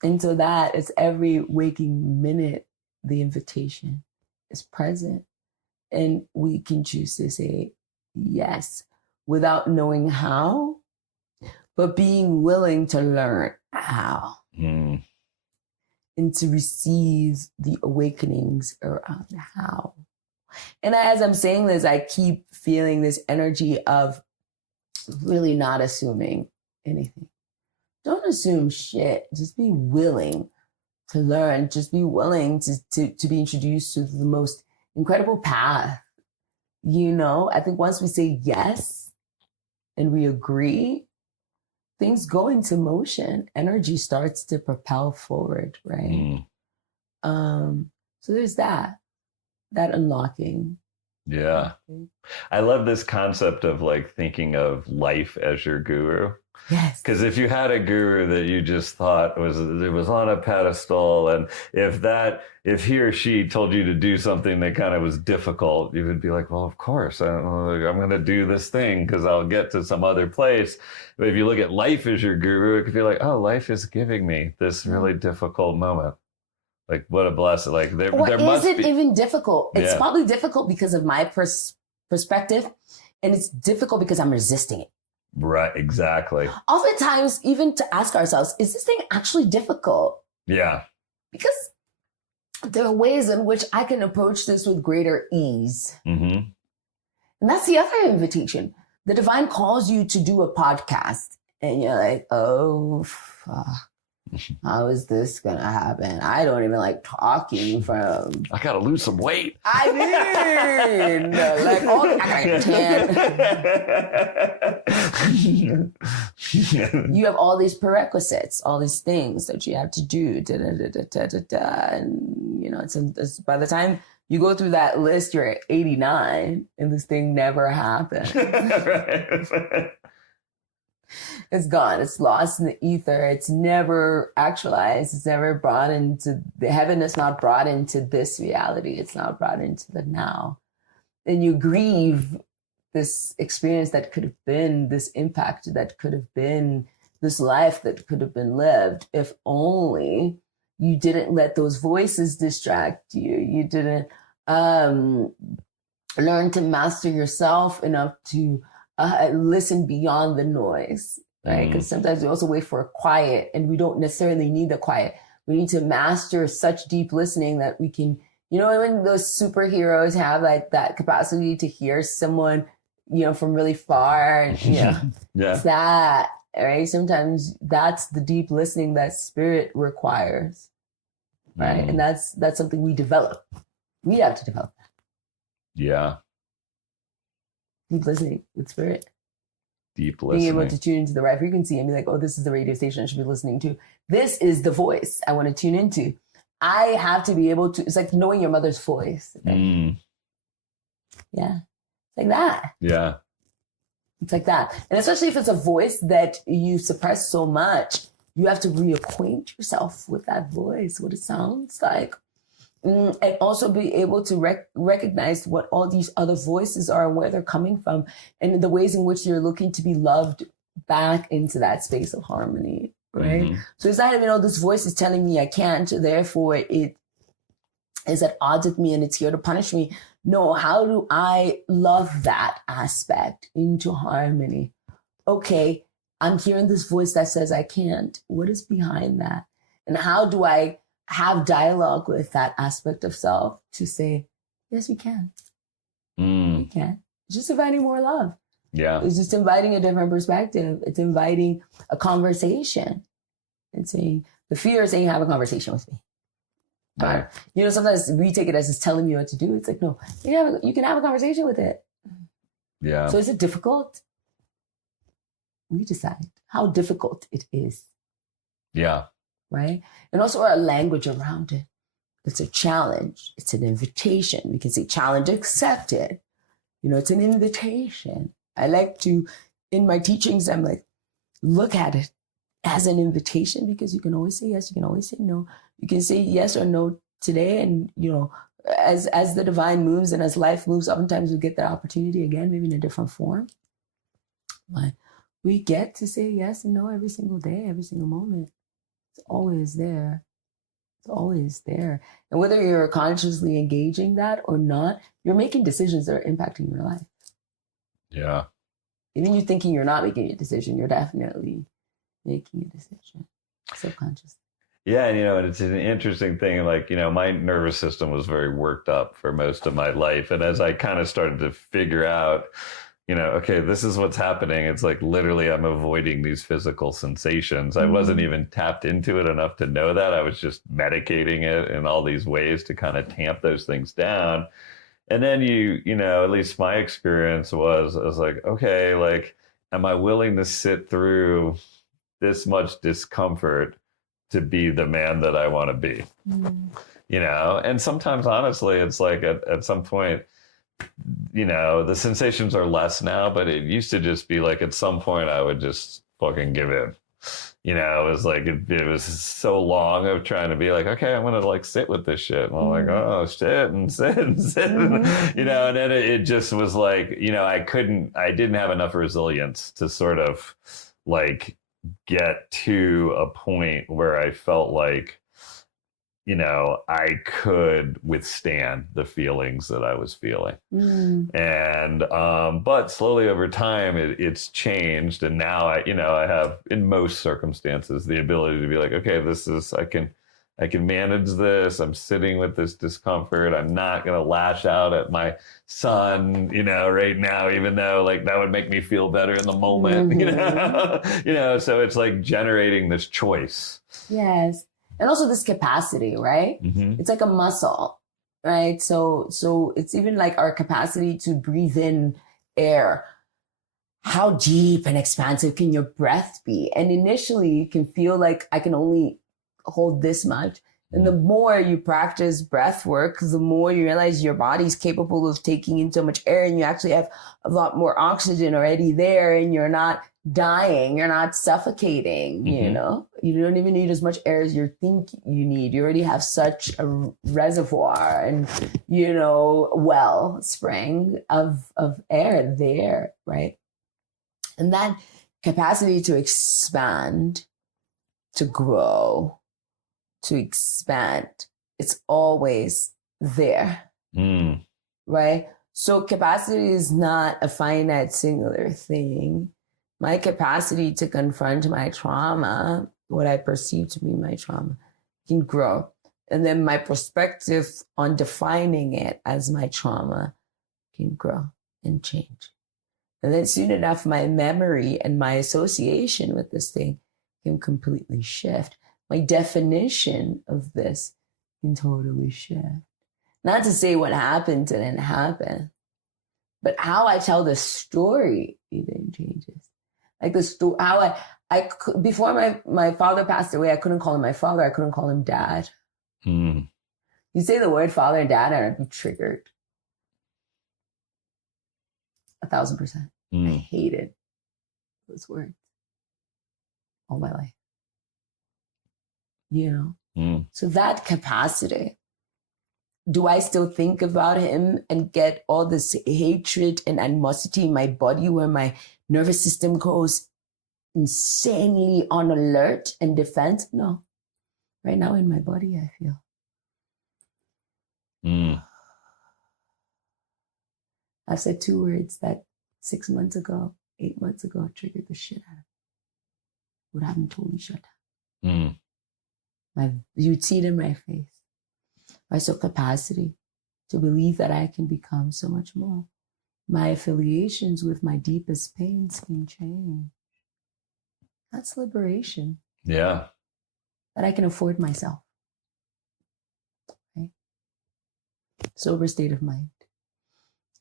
And so that is every waking minute, the invitation is present. And we can choose to say yes without knowing how, but being willing to learn how. And to receive the awakenings around how. And as I'm saying this, I keep feeling this energy of really not assuming anything. Don't assume shit. Just be willing to learn. Just be willing to be introduced to the most incredible path. You know, I think once we say yes and we agree, things go into motion. Energy starts to propel forward, right? So there's that unlocking. Yeah. I love this concept of like thinking of life as your guru. Yes. Because if you had a guru that you just thought was on a pedestal, and if he or she told you to do something that kind of was difficult, you would be like, well, of course, I'm going to do this thing because I'll get to some other place. But if you look at life as your guru, it could be like, oh, life is giving me this really difficult moment. Like, what a blessing. Like, there must be. Is it even difficult? It's Yeah. probably difficult because of my perspective, and it's difficult because I'm resisting it. Right, exactly. Oftentimes, even to ask ourselves, is this thing actually difficult? Yeah. Because there are ways in which I can approach this with greater ease. Mm-hmm. And that's the other invitation. The divine calls you to do a podcast, and you're like, oh, fuck. How is this going to happen? I don't even like talking from... I got to lose some weight. I mean, like, I got You have all these prerequisites, all these things that you have to do. And, you know, it's by the time you go through that list, you're at 89, and this thing never happened. Right. It's gone. It's lost in the ether. It's never actualized. It's never brought into the heaven. Is not brought into this reality. It's not brought into the now. And you grieve this experience that could have been, this impact that could have been, this life that could have been lived, if only you didn't let those voices distract you. You didn't learn to master yourself enough to listen beyond the noise, right? Because sometimes we also wait for a quiet, and we don't necessarily need the quiet. We need to master such deep listening that we can, you know, when those superheroes have like that capacity to hear someone, you know, from really far, and, you know, Yeah. it's that, right? Sometimes that's the deep listening that spirit requires, right? And that's something we develop. We have to develop that. Yeah. Deep listening with spirit. Deep Being listening. able to tune into the right frequency and be like, oh, this is the radio station I should be listening to. This is the voice I want to tune into. I have to be able to, it's like knowing your mother's voice. Right? Yeah. It's like that. Yeah. It's like that. And especially if it's a voice that you suppress so much, you have to reacquaint yourself with that voice, what it sounds like. And also be able to recognize what all these other voices are and where they're coming from, and the ways in which you're looking to be loved back into that space of harmony, right? So it's not even, oh, this voice is telling me I can't, therefore it is at odds with me and it's here to punish me. No, how do I love that aspect into harmony? Okay, I'm hearing this voice that says I can't. What is behind that? And how do I have dialogue with that aspect of self to say, yes, you can. You can. It's just inviting more love. Yeah. It's just inviting a different perspective. It's inviting a conversation and saying, the fear is saying, have a conversation with me. Right. You know, sometimes we take it as it's telling me what to do. It's like, no, you can have a conversation with it. Yeah. So is it difficult? We decide how difficult it is. Yeah. Right? And also our language around it. It's a challenge. It's an invitation. We can say challenge accepted. You know, it's an invitation. I like to, in my teachings, I'm like, look at it as an invitation, because you can always say yes, you can always say no. You can say yes or no today, and, you know, as the divine moves and as life moves, oftentimes we get that opportunity again, maybe in a different form. But we get to say yes and no every single day, every single moment. It's always there. It's always there. And whether you're consciously engaging that or not, you're making decisions that are impacting your life. Yeah. Even you thinking you're not making a decision, you're definitely making a decision subconsciously. Yeah, and, you know, it's an interesting thing. Like, you know, my nervous system was very worked up for most of my life. And as I kind of started to figure out, you know, okay, this is what's happening. It's like literally I'm avoiding these physical sensations. I wasn't even tapped into it enough to know that. I was just medicating it in all these ways to kind of tamp those things down. And then you know, at least my experience was, I was like, okay, like, am I willing to sit through this much discomfort to be the man that I want to be? You know, and sometimes, honestly, it's like at some point, you know, the sensations are less now, but it used to just be like at some point I would just fucking give in. You know, it was like, it was so long of trying to be like, okay, I'm going to like sit with this shit. And I'm like, oh, sit and sit and sit. You know, and then it just was like, you know, I didn't have enough resilience to sort of like get to a point where I felt like, you know, I could withstand the feelings that I was feeling. And, but slowly over time, it's changed. And now I have, in most circumstances, the ability to be like, okay, I can manage this. I'm sitting with this discomfort. I'm not going to lash out at my son, you know, right now, even though like that would make me feel better in the moment, you know, so it's like generating this choice. Yes. And also this capacity, right? It's like a muscle, right? So it's even like our capacity to breathe in air. How deep and expansive can your breath be? And initially it can feel like I can only hold this much. And the more you practice breath work, the more you realize your body's capable of taking in so much air, and you actually have a lot more oxygen already there, and you're not dying, you're not suffocating, you know? You don't even need as much air as you think you need. You already have such a reservoir and, you know, wellspring of air there, right? And that capacity to expand, to grow, to expand, it's always there, right? So capacity is not a finite singular thing. My capacity to confront my trauma, what I perceive to be my trauma, can grow. And then my perspective on defining it as my trauma can grow and change. And then soon enough, my memory and my association with this thing can completely shift. My definition of this can totally shift. Not to say what happened didn't happen, but how I tell the story even changes. Like the story, how before my father passed away, I couldn't call him my father. I couldn't call him dad. You say the word father and dad and I'd be triggered. 1,000%. I hated those words all my life. You know? So that capacity, do I still think about him and get all this hatred and animosity in my body where my nervous system goes insanely on alert and defense? No. Right now in my body, I feel. I've said 2 words that 6 months ago, 8 months ago, triggered the shit out of me. Would have me totally shut down. You'd see it in my face. My soul capacity to believe that I can become so much more. My affiliations with my deepest pains can change. That's liberation. Yeah. That I can afford myself. Right? Sober state of mind.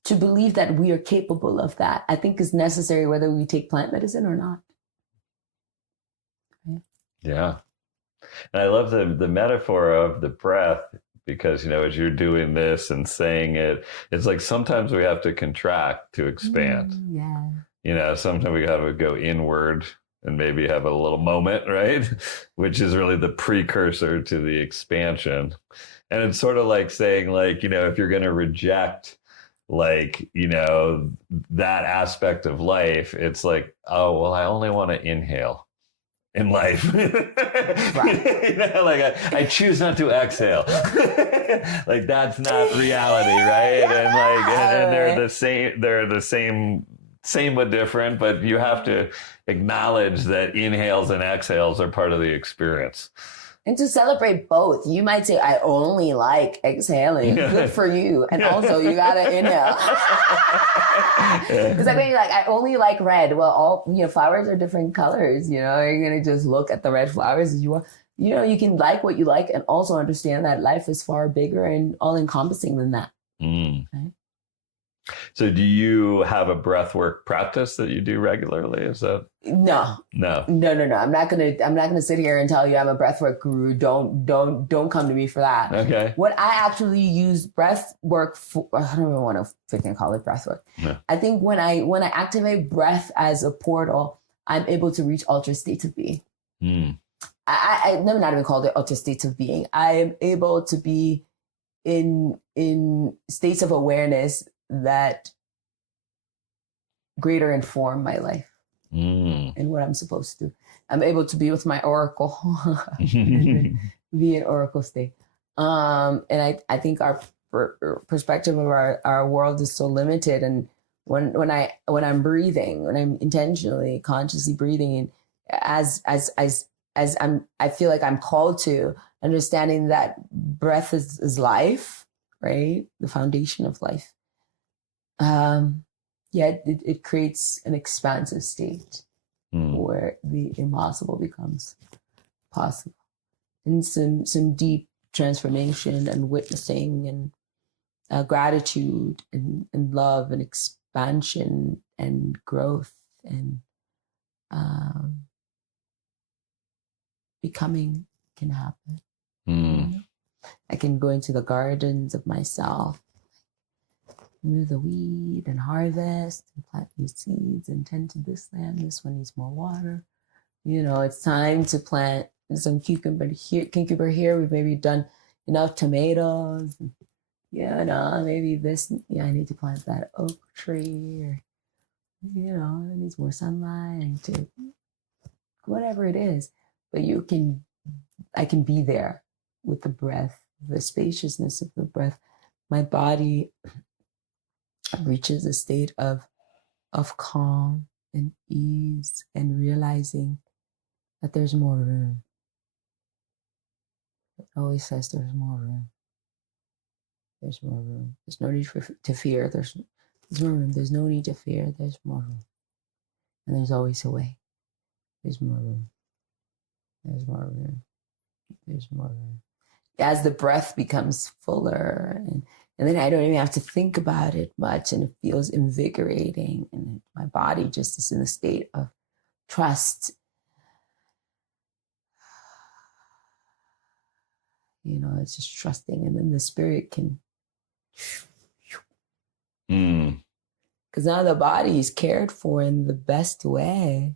To believe that we are capable of that, I think is necessary whether we take plant medicine or not. Right? Yeah. And I love the metaphor of the breath, because, you know, as you're doing this and saying it, it's like sometimes we have to contract to expand. Yeah. You know, sometimes we have to go inward and maybe have a little moment, right? Which is really the precursor to the expansion. And it's sort of like saying, like, you know, if you're going to reject, like, you know, that aspect of life, it's like, oh, well, I only want to inhale in life. Right. You know, like I choose not to exhale. Like that's not reality, right? And like and they're the same but different, but you have to acknowledge that inhales and exhales are part of the experience. And to celebrate both, you might say, I only like exhaling. Good for you. And also, you got to inhale. It's like when you're like, I only like red. Well, all, you know, flowers are different colors. You know, you're going to just look at the red flowers as you want. You know, you can like what you like and also understand that life is far bigger and all encompassing than that. Right? So do you have a breathwork practice that you do regularly? Is that no. I'm not gonna sit here and tell you I'm a breathwork guru. Don't come to me for that. Okay. What I actually use breathwork for, I don't even want to freaking call it breathwork. Yeah. I think when I activate breath as a portal, I'm able to reach altered states of being. I've never not even called it altered states of being. I am able to be in states of awareness that greater inform my life and what I'm supposed to do. I'm able to be with my oracle, be in oracle state. And I think our perspective of our world is so limited. And when I'm breathing, when I'm intentionally, consciously breathing, and I feel like I'm called to understanding that breath is life, right? The foundation of life. It creates an expansive state where the impossible becomes possible, and some deep transformation and witnessing and gratitude and love and expansion and growth and becoming can happen. I can go into the gardens of myself, remove the weed and harvest and plant new seeds and tend to this land. This one needs more water. It's time to plant some cucumber here. We've maybe done enough tomatoes. Maybe this, I need to plant that oak tree, or, it needs more sunlight, to whatever it is. But I can be there with the breath, the spaciousness of the breath. My body reaches a state of calm and ease and realizing that there's more room. It always says there's more room. There's more room. There's no need to fear. There's more room. There's no need to fear. There's more room. And there's always a way. There's more room. There's more room. There's more room. As the breath becomes fuller, and then I don't even have to think about it much, and it feels invigorating, and my body just is in a state of trust. It's just trusting, and then the spirit can, because now the body is cared for in the best way,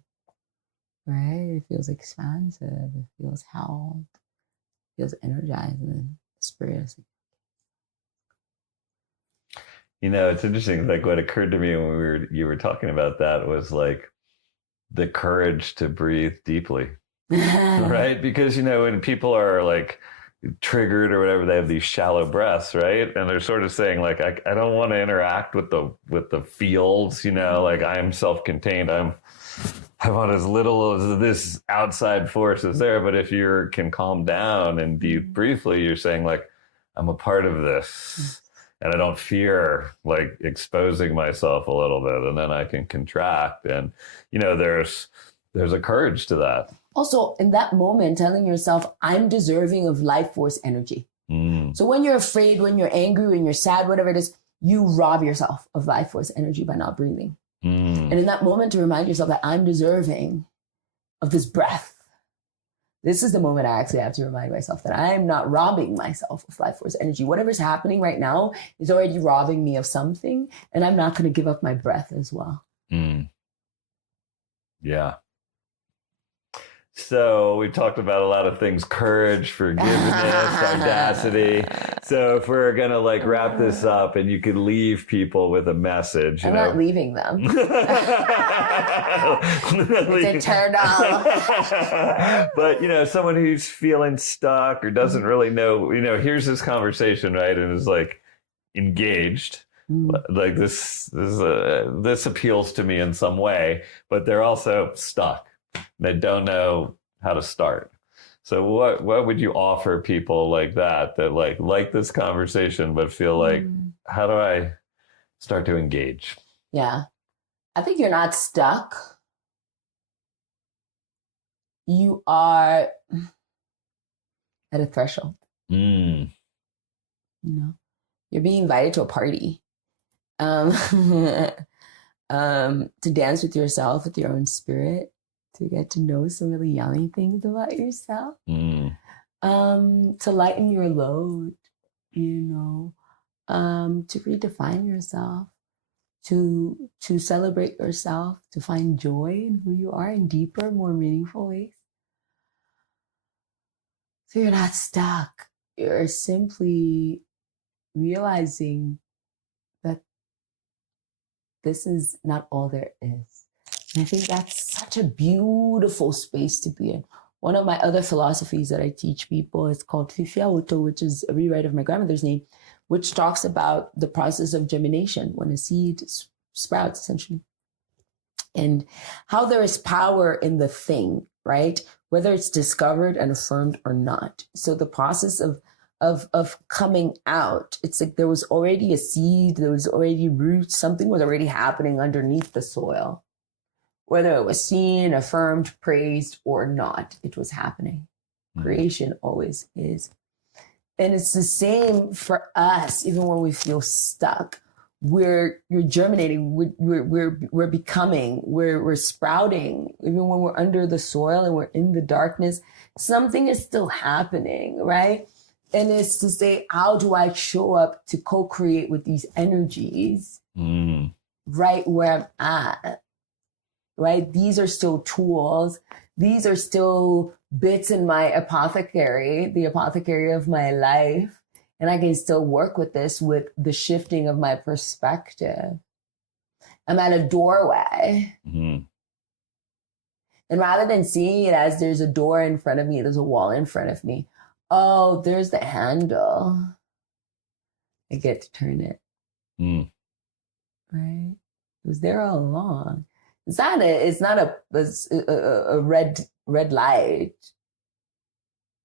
right? It feels expansive, it feels held, it feels energized, and then the spirit is it's interesting. Like, what occurred to me when you were talking about that was like the courage to breathe deeply, right? Because when people are like triggered or whatever, they have these shallow breaths, right? And they're sort of saying like, I don't want to interact with the fields, like I'm self-contained. I want as little of this outside force as there. But if you can calm down and breathe briefly, you're saying like, I'm a part of this. And I don't fear like exposing myself a little bit, and then I can contract. And there's a courage to that. Also, in that moment, telling yourself, I'm deserving of life force energy. So when you're afraid, when you're angry, when you're sad, whatever it is, you rob yourself of life force energy by not breathing. And in that moment, to remind yourself that I'm deserving of this breath. This is the moment I actually have to remind myself that I'm not robbing myself of life force energy. Whatever's happening right now is already robbing me of something, and I'm not going to give up my breath as well. Yeah. So we've talked about a lot of things: courage, forgiveness, audacity. So if we're going to like wrap this up and you could leave people with a message, I'm not leaving them. It's eternal. But, someone who's feeling stuck or doesn't really know, here's this conversation, right? And is like engaged. Like this appeals to me in some way, but they're also stuck. They don't know how to start. So what would you offer people like that like this conversation, but feel like, how do I start to engage? Yeah. I think you're not stuck. You are at a threshold. You're being invited to a party. To dance with yourself, with your own spirit, to get to know some really yummy things about yourself, to lighten your load, to redefine yourself, to celebrate yourself, to find joy in who you are in deeper, more meaningful ways. So you're not stuck. You're simply realizing that this is not all there is. And I think that's such a beautiful space to be in. One of my other philosophies that I teach people is called Fifiaoto, which is a rewrite of my grandmother's name, which talks about the process of germination when a seed sprouts, essentially. And how there is power in the thing, right? Whether it's discovered and affirmed or not. So the process of coming out, it's like there was already a seed, there was already roots, something was already happening underneath the soil. Whether it was seen, affirmed, praised, or not, it was happening. Creation always is. And it's the same for us, even when we feel stuck. You're germinating, we're becoming, we're sprouting. Even when we're under the soil and we're in the darkness, something is still happening, right? And it's to say, how do I show up to co-create with these energies right where I'm at, right? These are still tools. These are still bits in my apothecary, the apothecary of my life. And I can still work with this with the shifting of my perspective. I'm at a doorway. And rather than seeing it as there's a door in front of me, there's a wall in front of me. Oh, there's the handle. I get to turn it. Right? It was there all along. It's not a red light.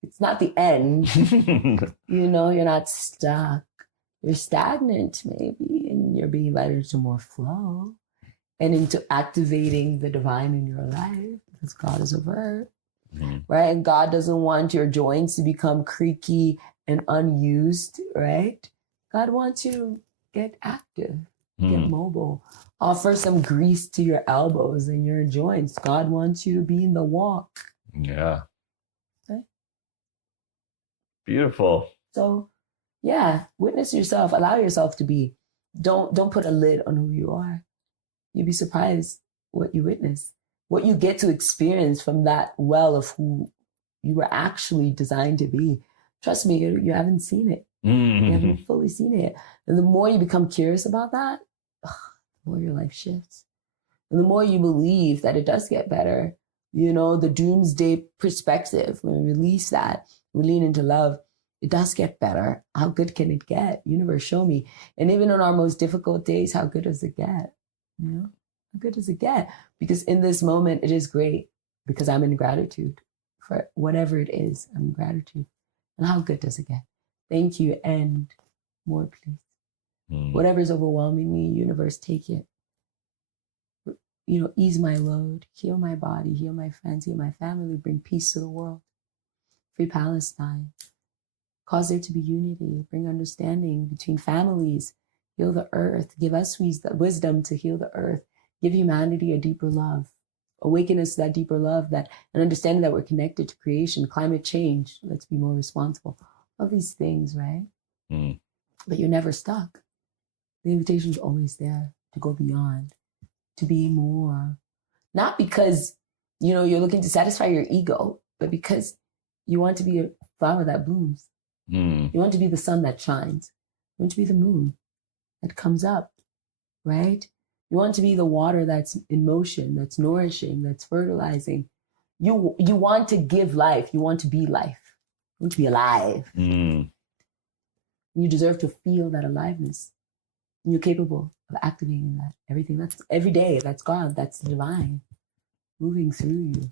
It's not the end. You're not stuck. You're stagnant maybe, and you're being invited to more flow and into activating the divine in your life because God is a verb, right? And God doesn't want your joints to become creaky and unused, right? God wants you to get active, get mobile, offer some grease to your elbows and your joints. God wants you to be in the walk. Yeah. Beautiful. So, yeah, witness yourself. Allow yourself to be. Don't put a lid on who you are. You'd be surprised what you witness, what you get to experience from that well of who you were actually designed to be. Trust me, you haven't seen it. You haven't fully seen it. And the more you become curious about that, the more your life shifts. And the more you believe that it does get better, the doomsday perspective, when we release that, we lean into love, it does get better. How good can it get? Universe, show me. And even on our most difficult days, how good does it get? How good does it get? Because in this moment, it is great because I'm in gratitude for whatever it is. I'm in gratitude. And how good does it get? Thank you. And more, please. Whatever is overwhelming me, universe, take it. Ease my load, heal my body, heal my friends, heal my family, bring peace to the world. Free Palestine. Cause there to be unity, bring understanding between families, heal the earth, give us wisdom to heal the earth, give humanity a deeper love, awaken us to that deeper love, that an understanding that we're connected to creation, climate change, let's be more responsible. All these things, right? But you're never stuck. The invitation is always there to go beyond, to be more. Not because, you're looking to satisfy your ego, but because you want to be a flower that blooms. You want to be the sun that shines. You want to be the moon that comes up, right? You want to be the water that's in motion, that's nourishing, that's fertilizing. You want to give life. You want to be life. You want to be alive. You deserve to feel that aliveness. And you're capable of activating that. Everything that's every day, that's God, that's the divine moving through you.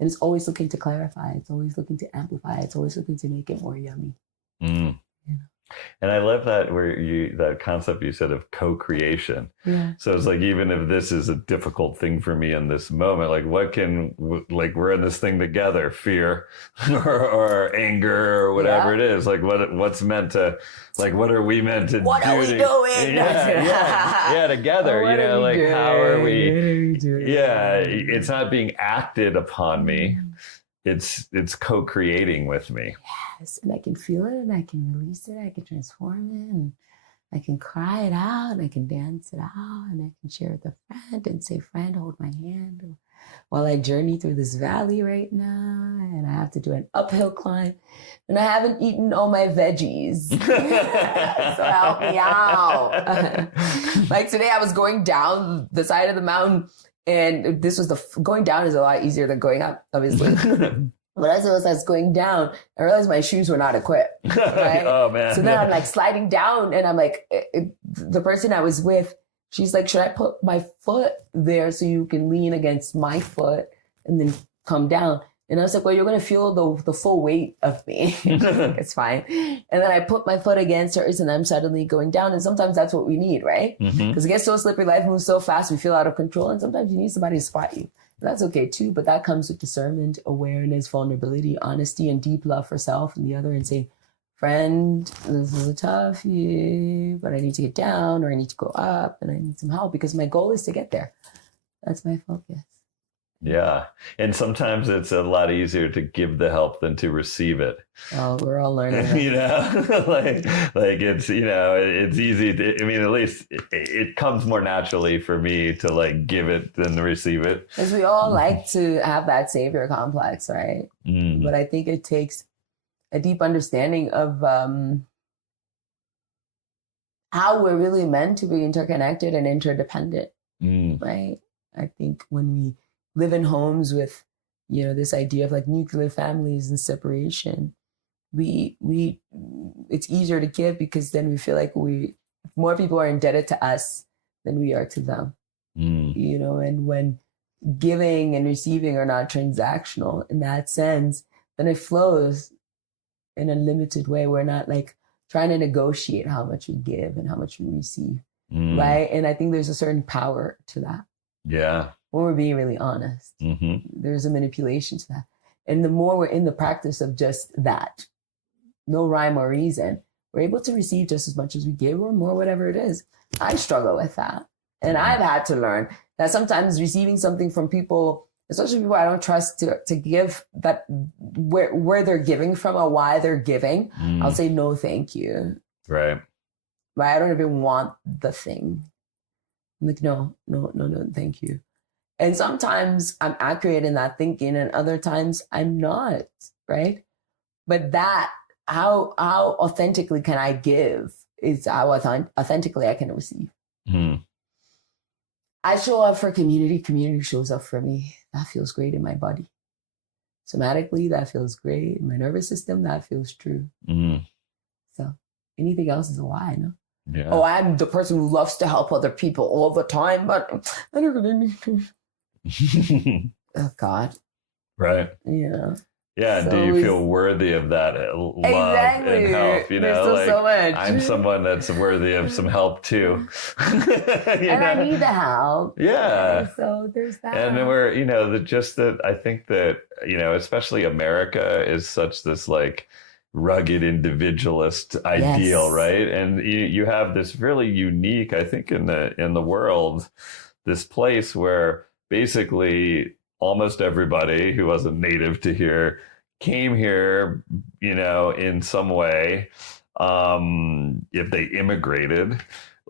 And it's always looking to clarify. It's always looking to amplify. It's always looking to make it more yummy. And I love that that concept you said of co-creation. Yeah. So it's like, even if this is a difficult thing for me in this moment, we're in this thing together, fear or anger or whatever it is. Like what's meant to, what are we meant to do? What are we doing? Yeah, together, how are we? Yeah, it's not being acted upon me. It's co-creating with me. Yes, and I can feel it, and I can release it, I can transform it, and I can cry it out, and I can dance it out, and I can share with a friend and say, friend, hold my hand while I journey through this valley right now, and I have to do an uphill climb, and I haven't eaten all my veggies. So help me out. Like today I was going down the side of the mountain, and this was going down is a lot easier than going up, obviously. But as I was going down, I realized my shoes were not equipped. Right? Oh man. So then I'm like sliding down, and I'm like, the person I was with, she's like, should I put my foot there so you can lean against my foot and then come down? And I was like, well, you're going to feel the full weight of me. It's fine. And then I put my foot against hers, and I'm suddenly going down. And sometimes that's what we need, right? Because it gets so slippery, life moves so fast, we feel out of control. And sometimes you need somebody to spot you. And that's okay too. But that comes with discernment, awareness, vulnerability, honesty, and deep love for self and the other, and say, friend, this is a tough year, but I need to get down, or I need to go up, and I need some help because my goal is to get there. That's my focus. Yeah. And sometimes it's a lot easier to give the help than to receive it. Oh, we're all learning that. You know, like it's, you know, it's easy to, I mean, at least it comes more naturally for me to like give it than to receive it. Because we all like to have that savior complex, right? But I think it takes a deep understanding of how we're really meant to be interconnected and interdependent, right? I think when we live in homes with, you know, this idea of like nuclear families and separation, it's easier to give because then we feel like more people are indebted to us than we are to them, you know, and when giving and receiving are not transactional in that sense, then it flows in a limited way. We're not like trying to negotiate how much we give and how much we receive, right? And I think there's a certain power to that. Yeah. When we're being really honest, there's a manipulation to that. And the more we're in the practice of just that, no rhyme or reason, we're able to receive just as much as we give or more, whatever it is. I struggle with that. And I've had to learn that sometimes receiving something from people, especially people I don't trust to give, that where they're giving from or why they're giving, I'll say, no, thank you. Right. Right. I don't even want the thing. I'm like, no, thank you. And sometimes I'm accurate in that thinking, and other times I'm not, right? But how authentically can I give is how authentically I can receive. I show up for community shows up for me. That feels great in my body. Somatically, that feels great. In my nervous system, that feels true. So anything else is a lie, no? Yeah. Oh, I'm the person who loves to help other people all the time, but I don't really need to. Oh God. Right. Yeah. Yeah. So do you feel worthy of that love exactly. and help? You There's know, still like so much. I'm someone that's worthy of some help too. I need the help. Yeah. Okay, so there's that. And we're, you know, I think that, you know, especially America is such this like rugged individualist ideal, right? And you have this really unique, I think, in the world, this place where basically almost everybody who wasn't native to here came here, you know, in some way. If they immigrated,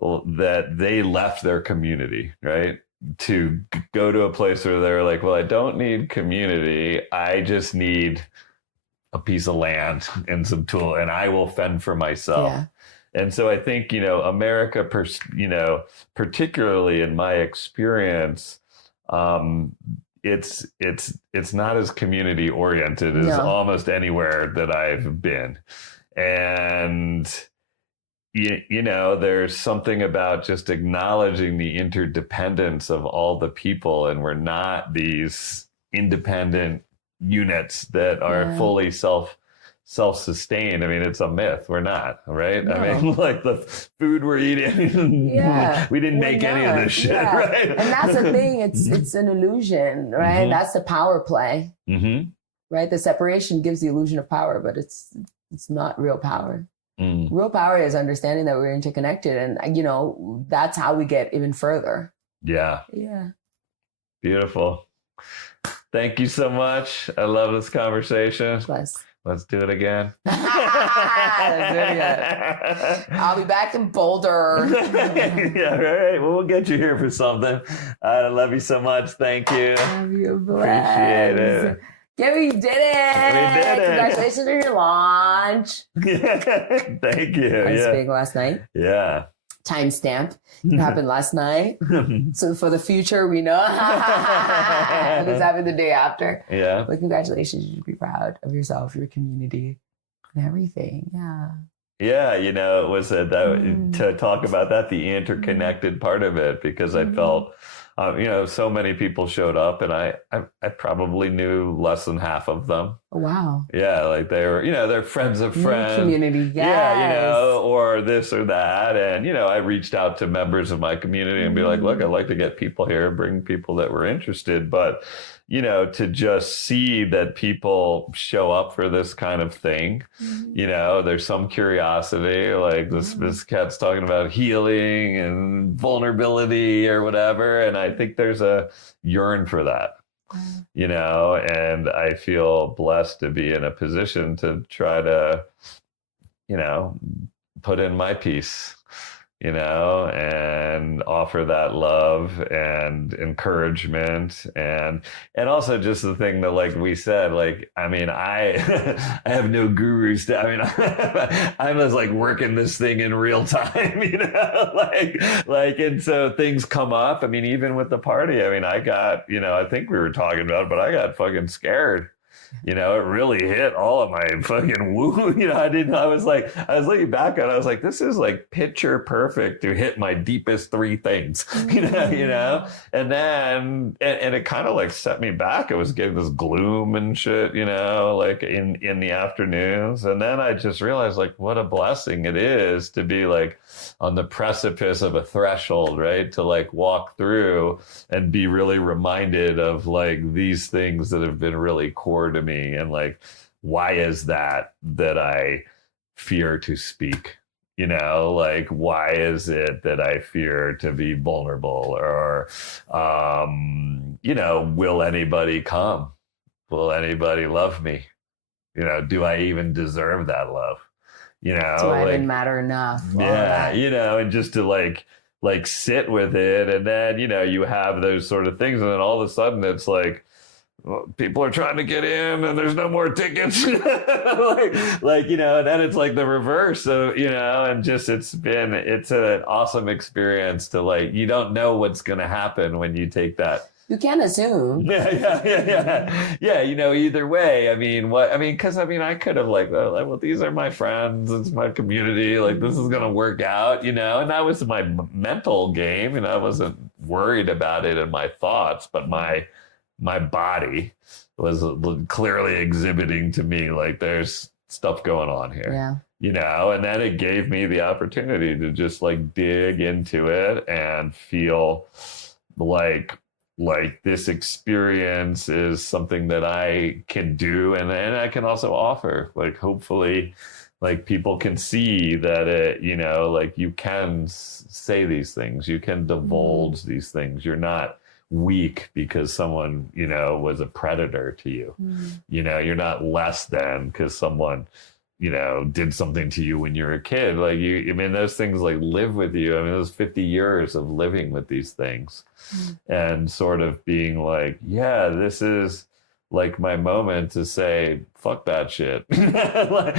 that they left their community, right? To go to a place where they're like, well, I don't need community. I just need a piece of land and some tool, and I will fend for myself. Yeah. And so I think, you know, America, you know, particularly in my experience, it's not as community oriented as almost anywhere that I've been. And, you know, there's something about just acknowledging the interdependence of all the people, and we're not these independent units that are fully self-sustained. I mean, it's a myth. We're not, right? No. I mean, like the food we're eating, we didn't make any of this shit, right? And that's the thing. It's an illusion, right? That's the power play, right? The separation gives the illusion of power, but it's not real power. Real power is understanding that we're interconnected, and you know, that's how we get even further. Yeah. Beautiful. Thank you so much. I love this conversation. Bless. Let's do it again. Let's do it again. I'll be back in Boulder. Yeah, right. Well, we'll get you here for something. I love you so much. Thank you. Love you, Appreciate it. Gabby, you did it. We did it. Congratulations on your launch. Thank you. I was big last night. Yeah. Timestamp. It happened last night. So for the future, we know this happened the day after. Yeah. But congratulations. You should be proud of yourself, your community, and everything. Yeah. Yeah, it was to talk about that, the interconnected part of it, because I felt, so many people showed up, and I probably knew less than half of them. Oh, wow. Yeah, like they were, they're friends of friends. Community, yes. Yeah, or this or that. And, I reached out to members of my community and be like, look, I'd like to get people here, bring people that were interested. But, to just see that people show up for this kind of thing, there's some curiosity, like this cat's talking about healing and vulnerability or whatever. And I think there's a yearn for that. And I feel blessed to be in a position to try to, put in my piece, and offer that love and encouragement and also just the thing that, like we said, I have no gurus I'm just like working this thing in real time, and so things come up. even with the party, I got, I think we were talking about it, but I got fucking scared. It really hit all of my fucking woo. I was looking back on it. I was like, this is like picture perfect to hit my deepest three things, and then, and it kind of like set me back. I was getting this gloom and shit, like in the afternoons. And then I just realized like what a blessing it is to be like on the precipice of a threshold, right? To like walk through and be really reminded of like these things that have been really core to me, and like, why is that I fear to speak? Like, why is it that I fear to be vulnerable? Or, will anybody come? Will anybody love me? Do I even deserve that love? Do I even matter enough? Yeah, and just to like sit with it, and then, you have those sort of things, and then all of a sudden it's like, well, people are trying to get in and there's no more tickets. And then it's like the reverse. So, and just, it's an awesome experience to like, you don't know what's going to happen when you take that. You can't assume. Yeah. Either way, cause I could have like, well, these are my friends. It's my community. Like, this is going to work out, and that was my mental game, and I wasn't worried about it in my thoughts, but my body was clearly exhibiting to me like there's stuff going on here. Yeah. And then it gave me the opportunity to just like dig into it and feel like this experience is something that I can do, and I can also offer. Like, hopefully, like people can see that it, like you can say these things, you can divulge these things. You're not weak because someone, was a predator to you. You're not less than because someone, did something to you when you were a kid. Like those things like live with you. Those 50 years of living with these things and sort of being like, yeah, this is like my moment to say, fuck that shit. I'm not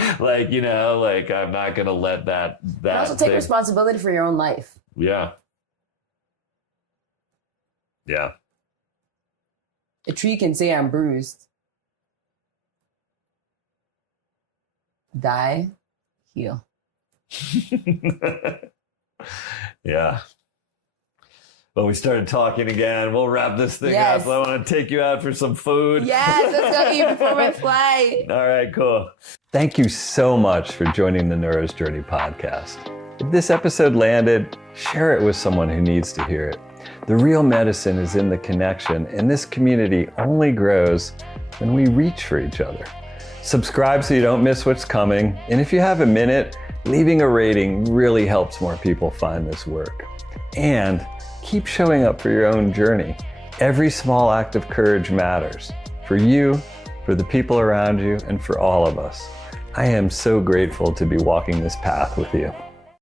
going to let that. Also take responsibility for your own life. Yeah. Yeah. A tree can say I'm bruised. Die, heal. Yeah. Well, we started talking again. We'll wrap this thing up. I want to take you out for some food. Yes, let's go eat before my flight. All right, cool. Thank you so much for joining the Neuro's Journey podcast. If this episode landed, share it with someone who needs to hear it. The real medicine is in the connection, and this community only grows when we reach for each other. Subscribe so you don't miss what's coming. And if you have a minute, leaving a rating really helps more people find this work. And keep showing up for your own journey. Every small act of courage matters for you for the people around you, and for all of us. I am so grateful to be walking this path with you.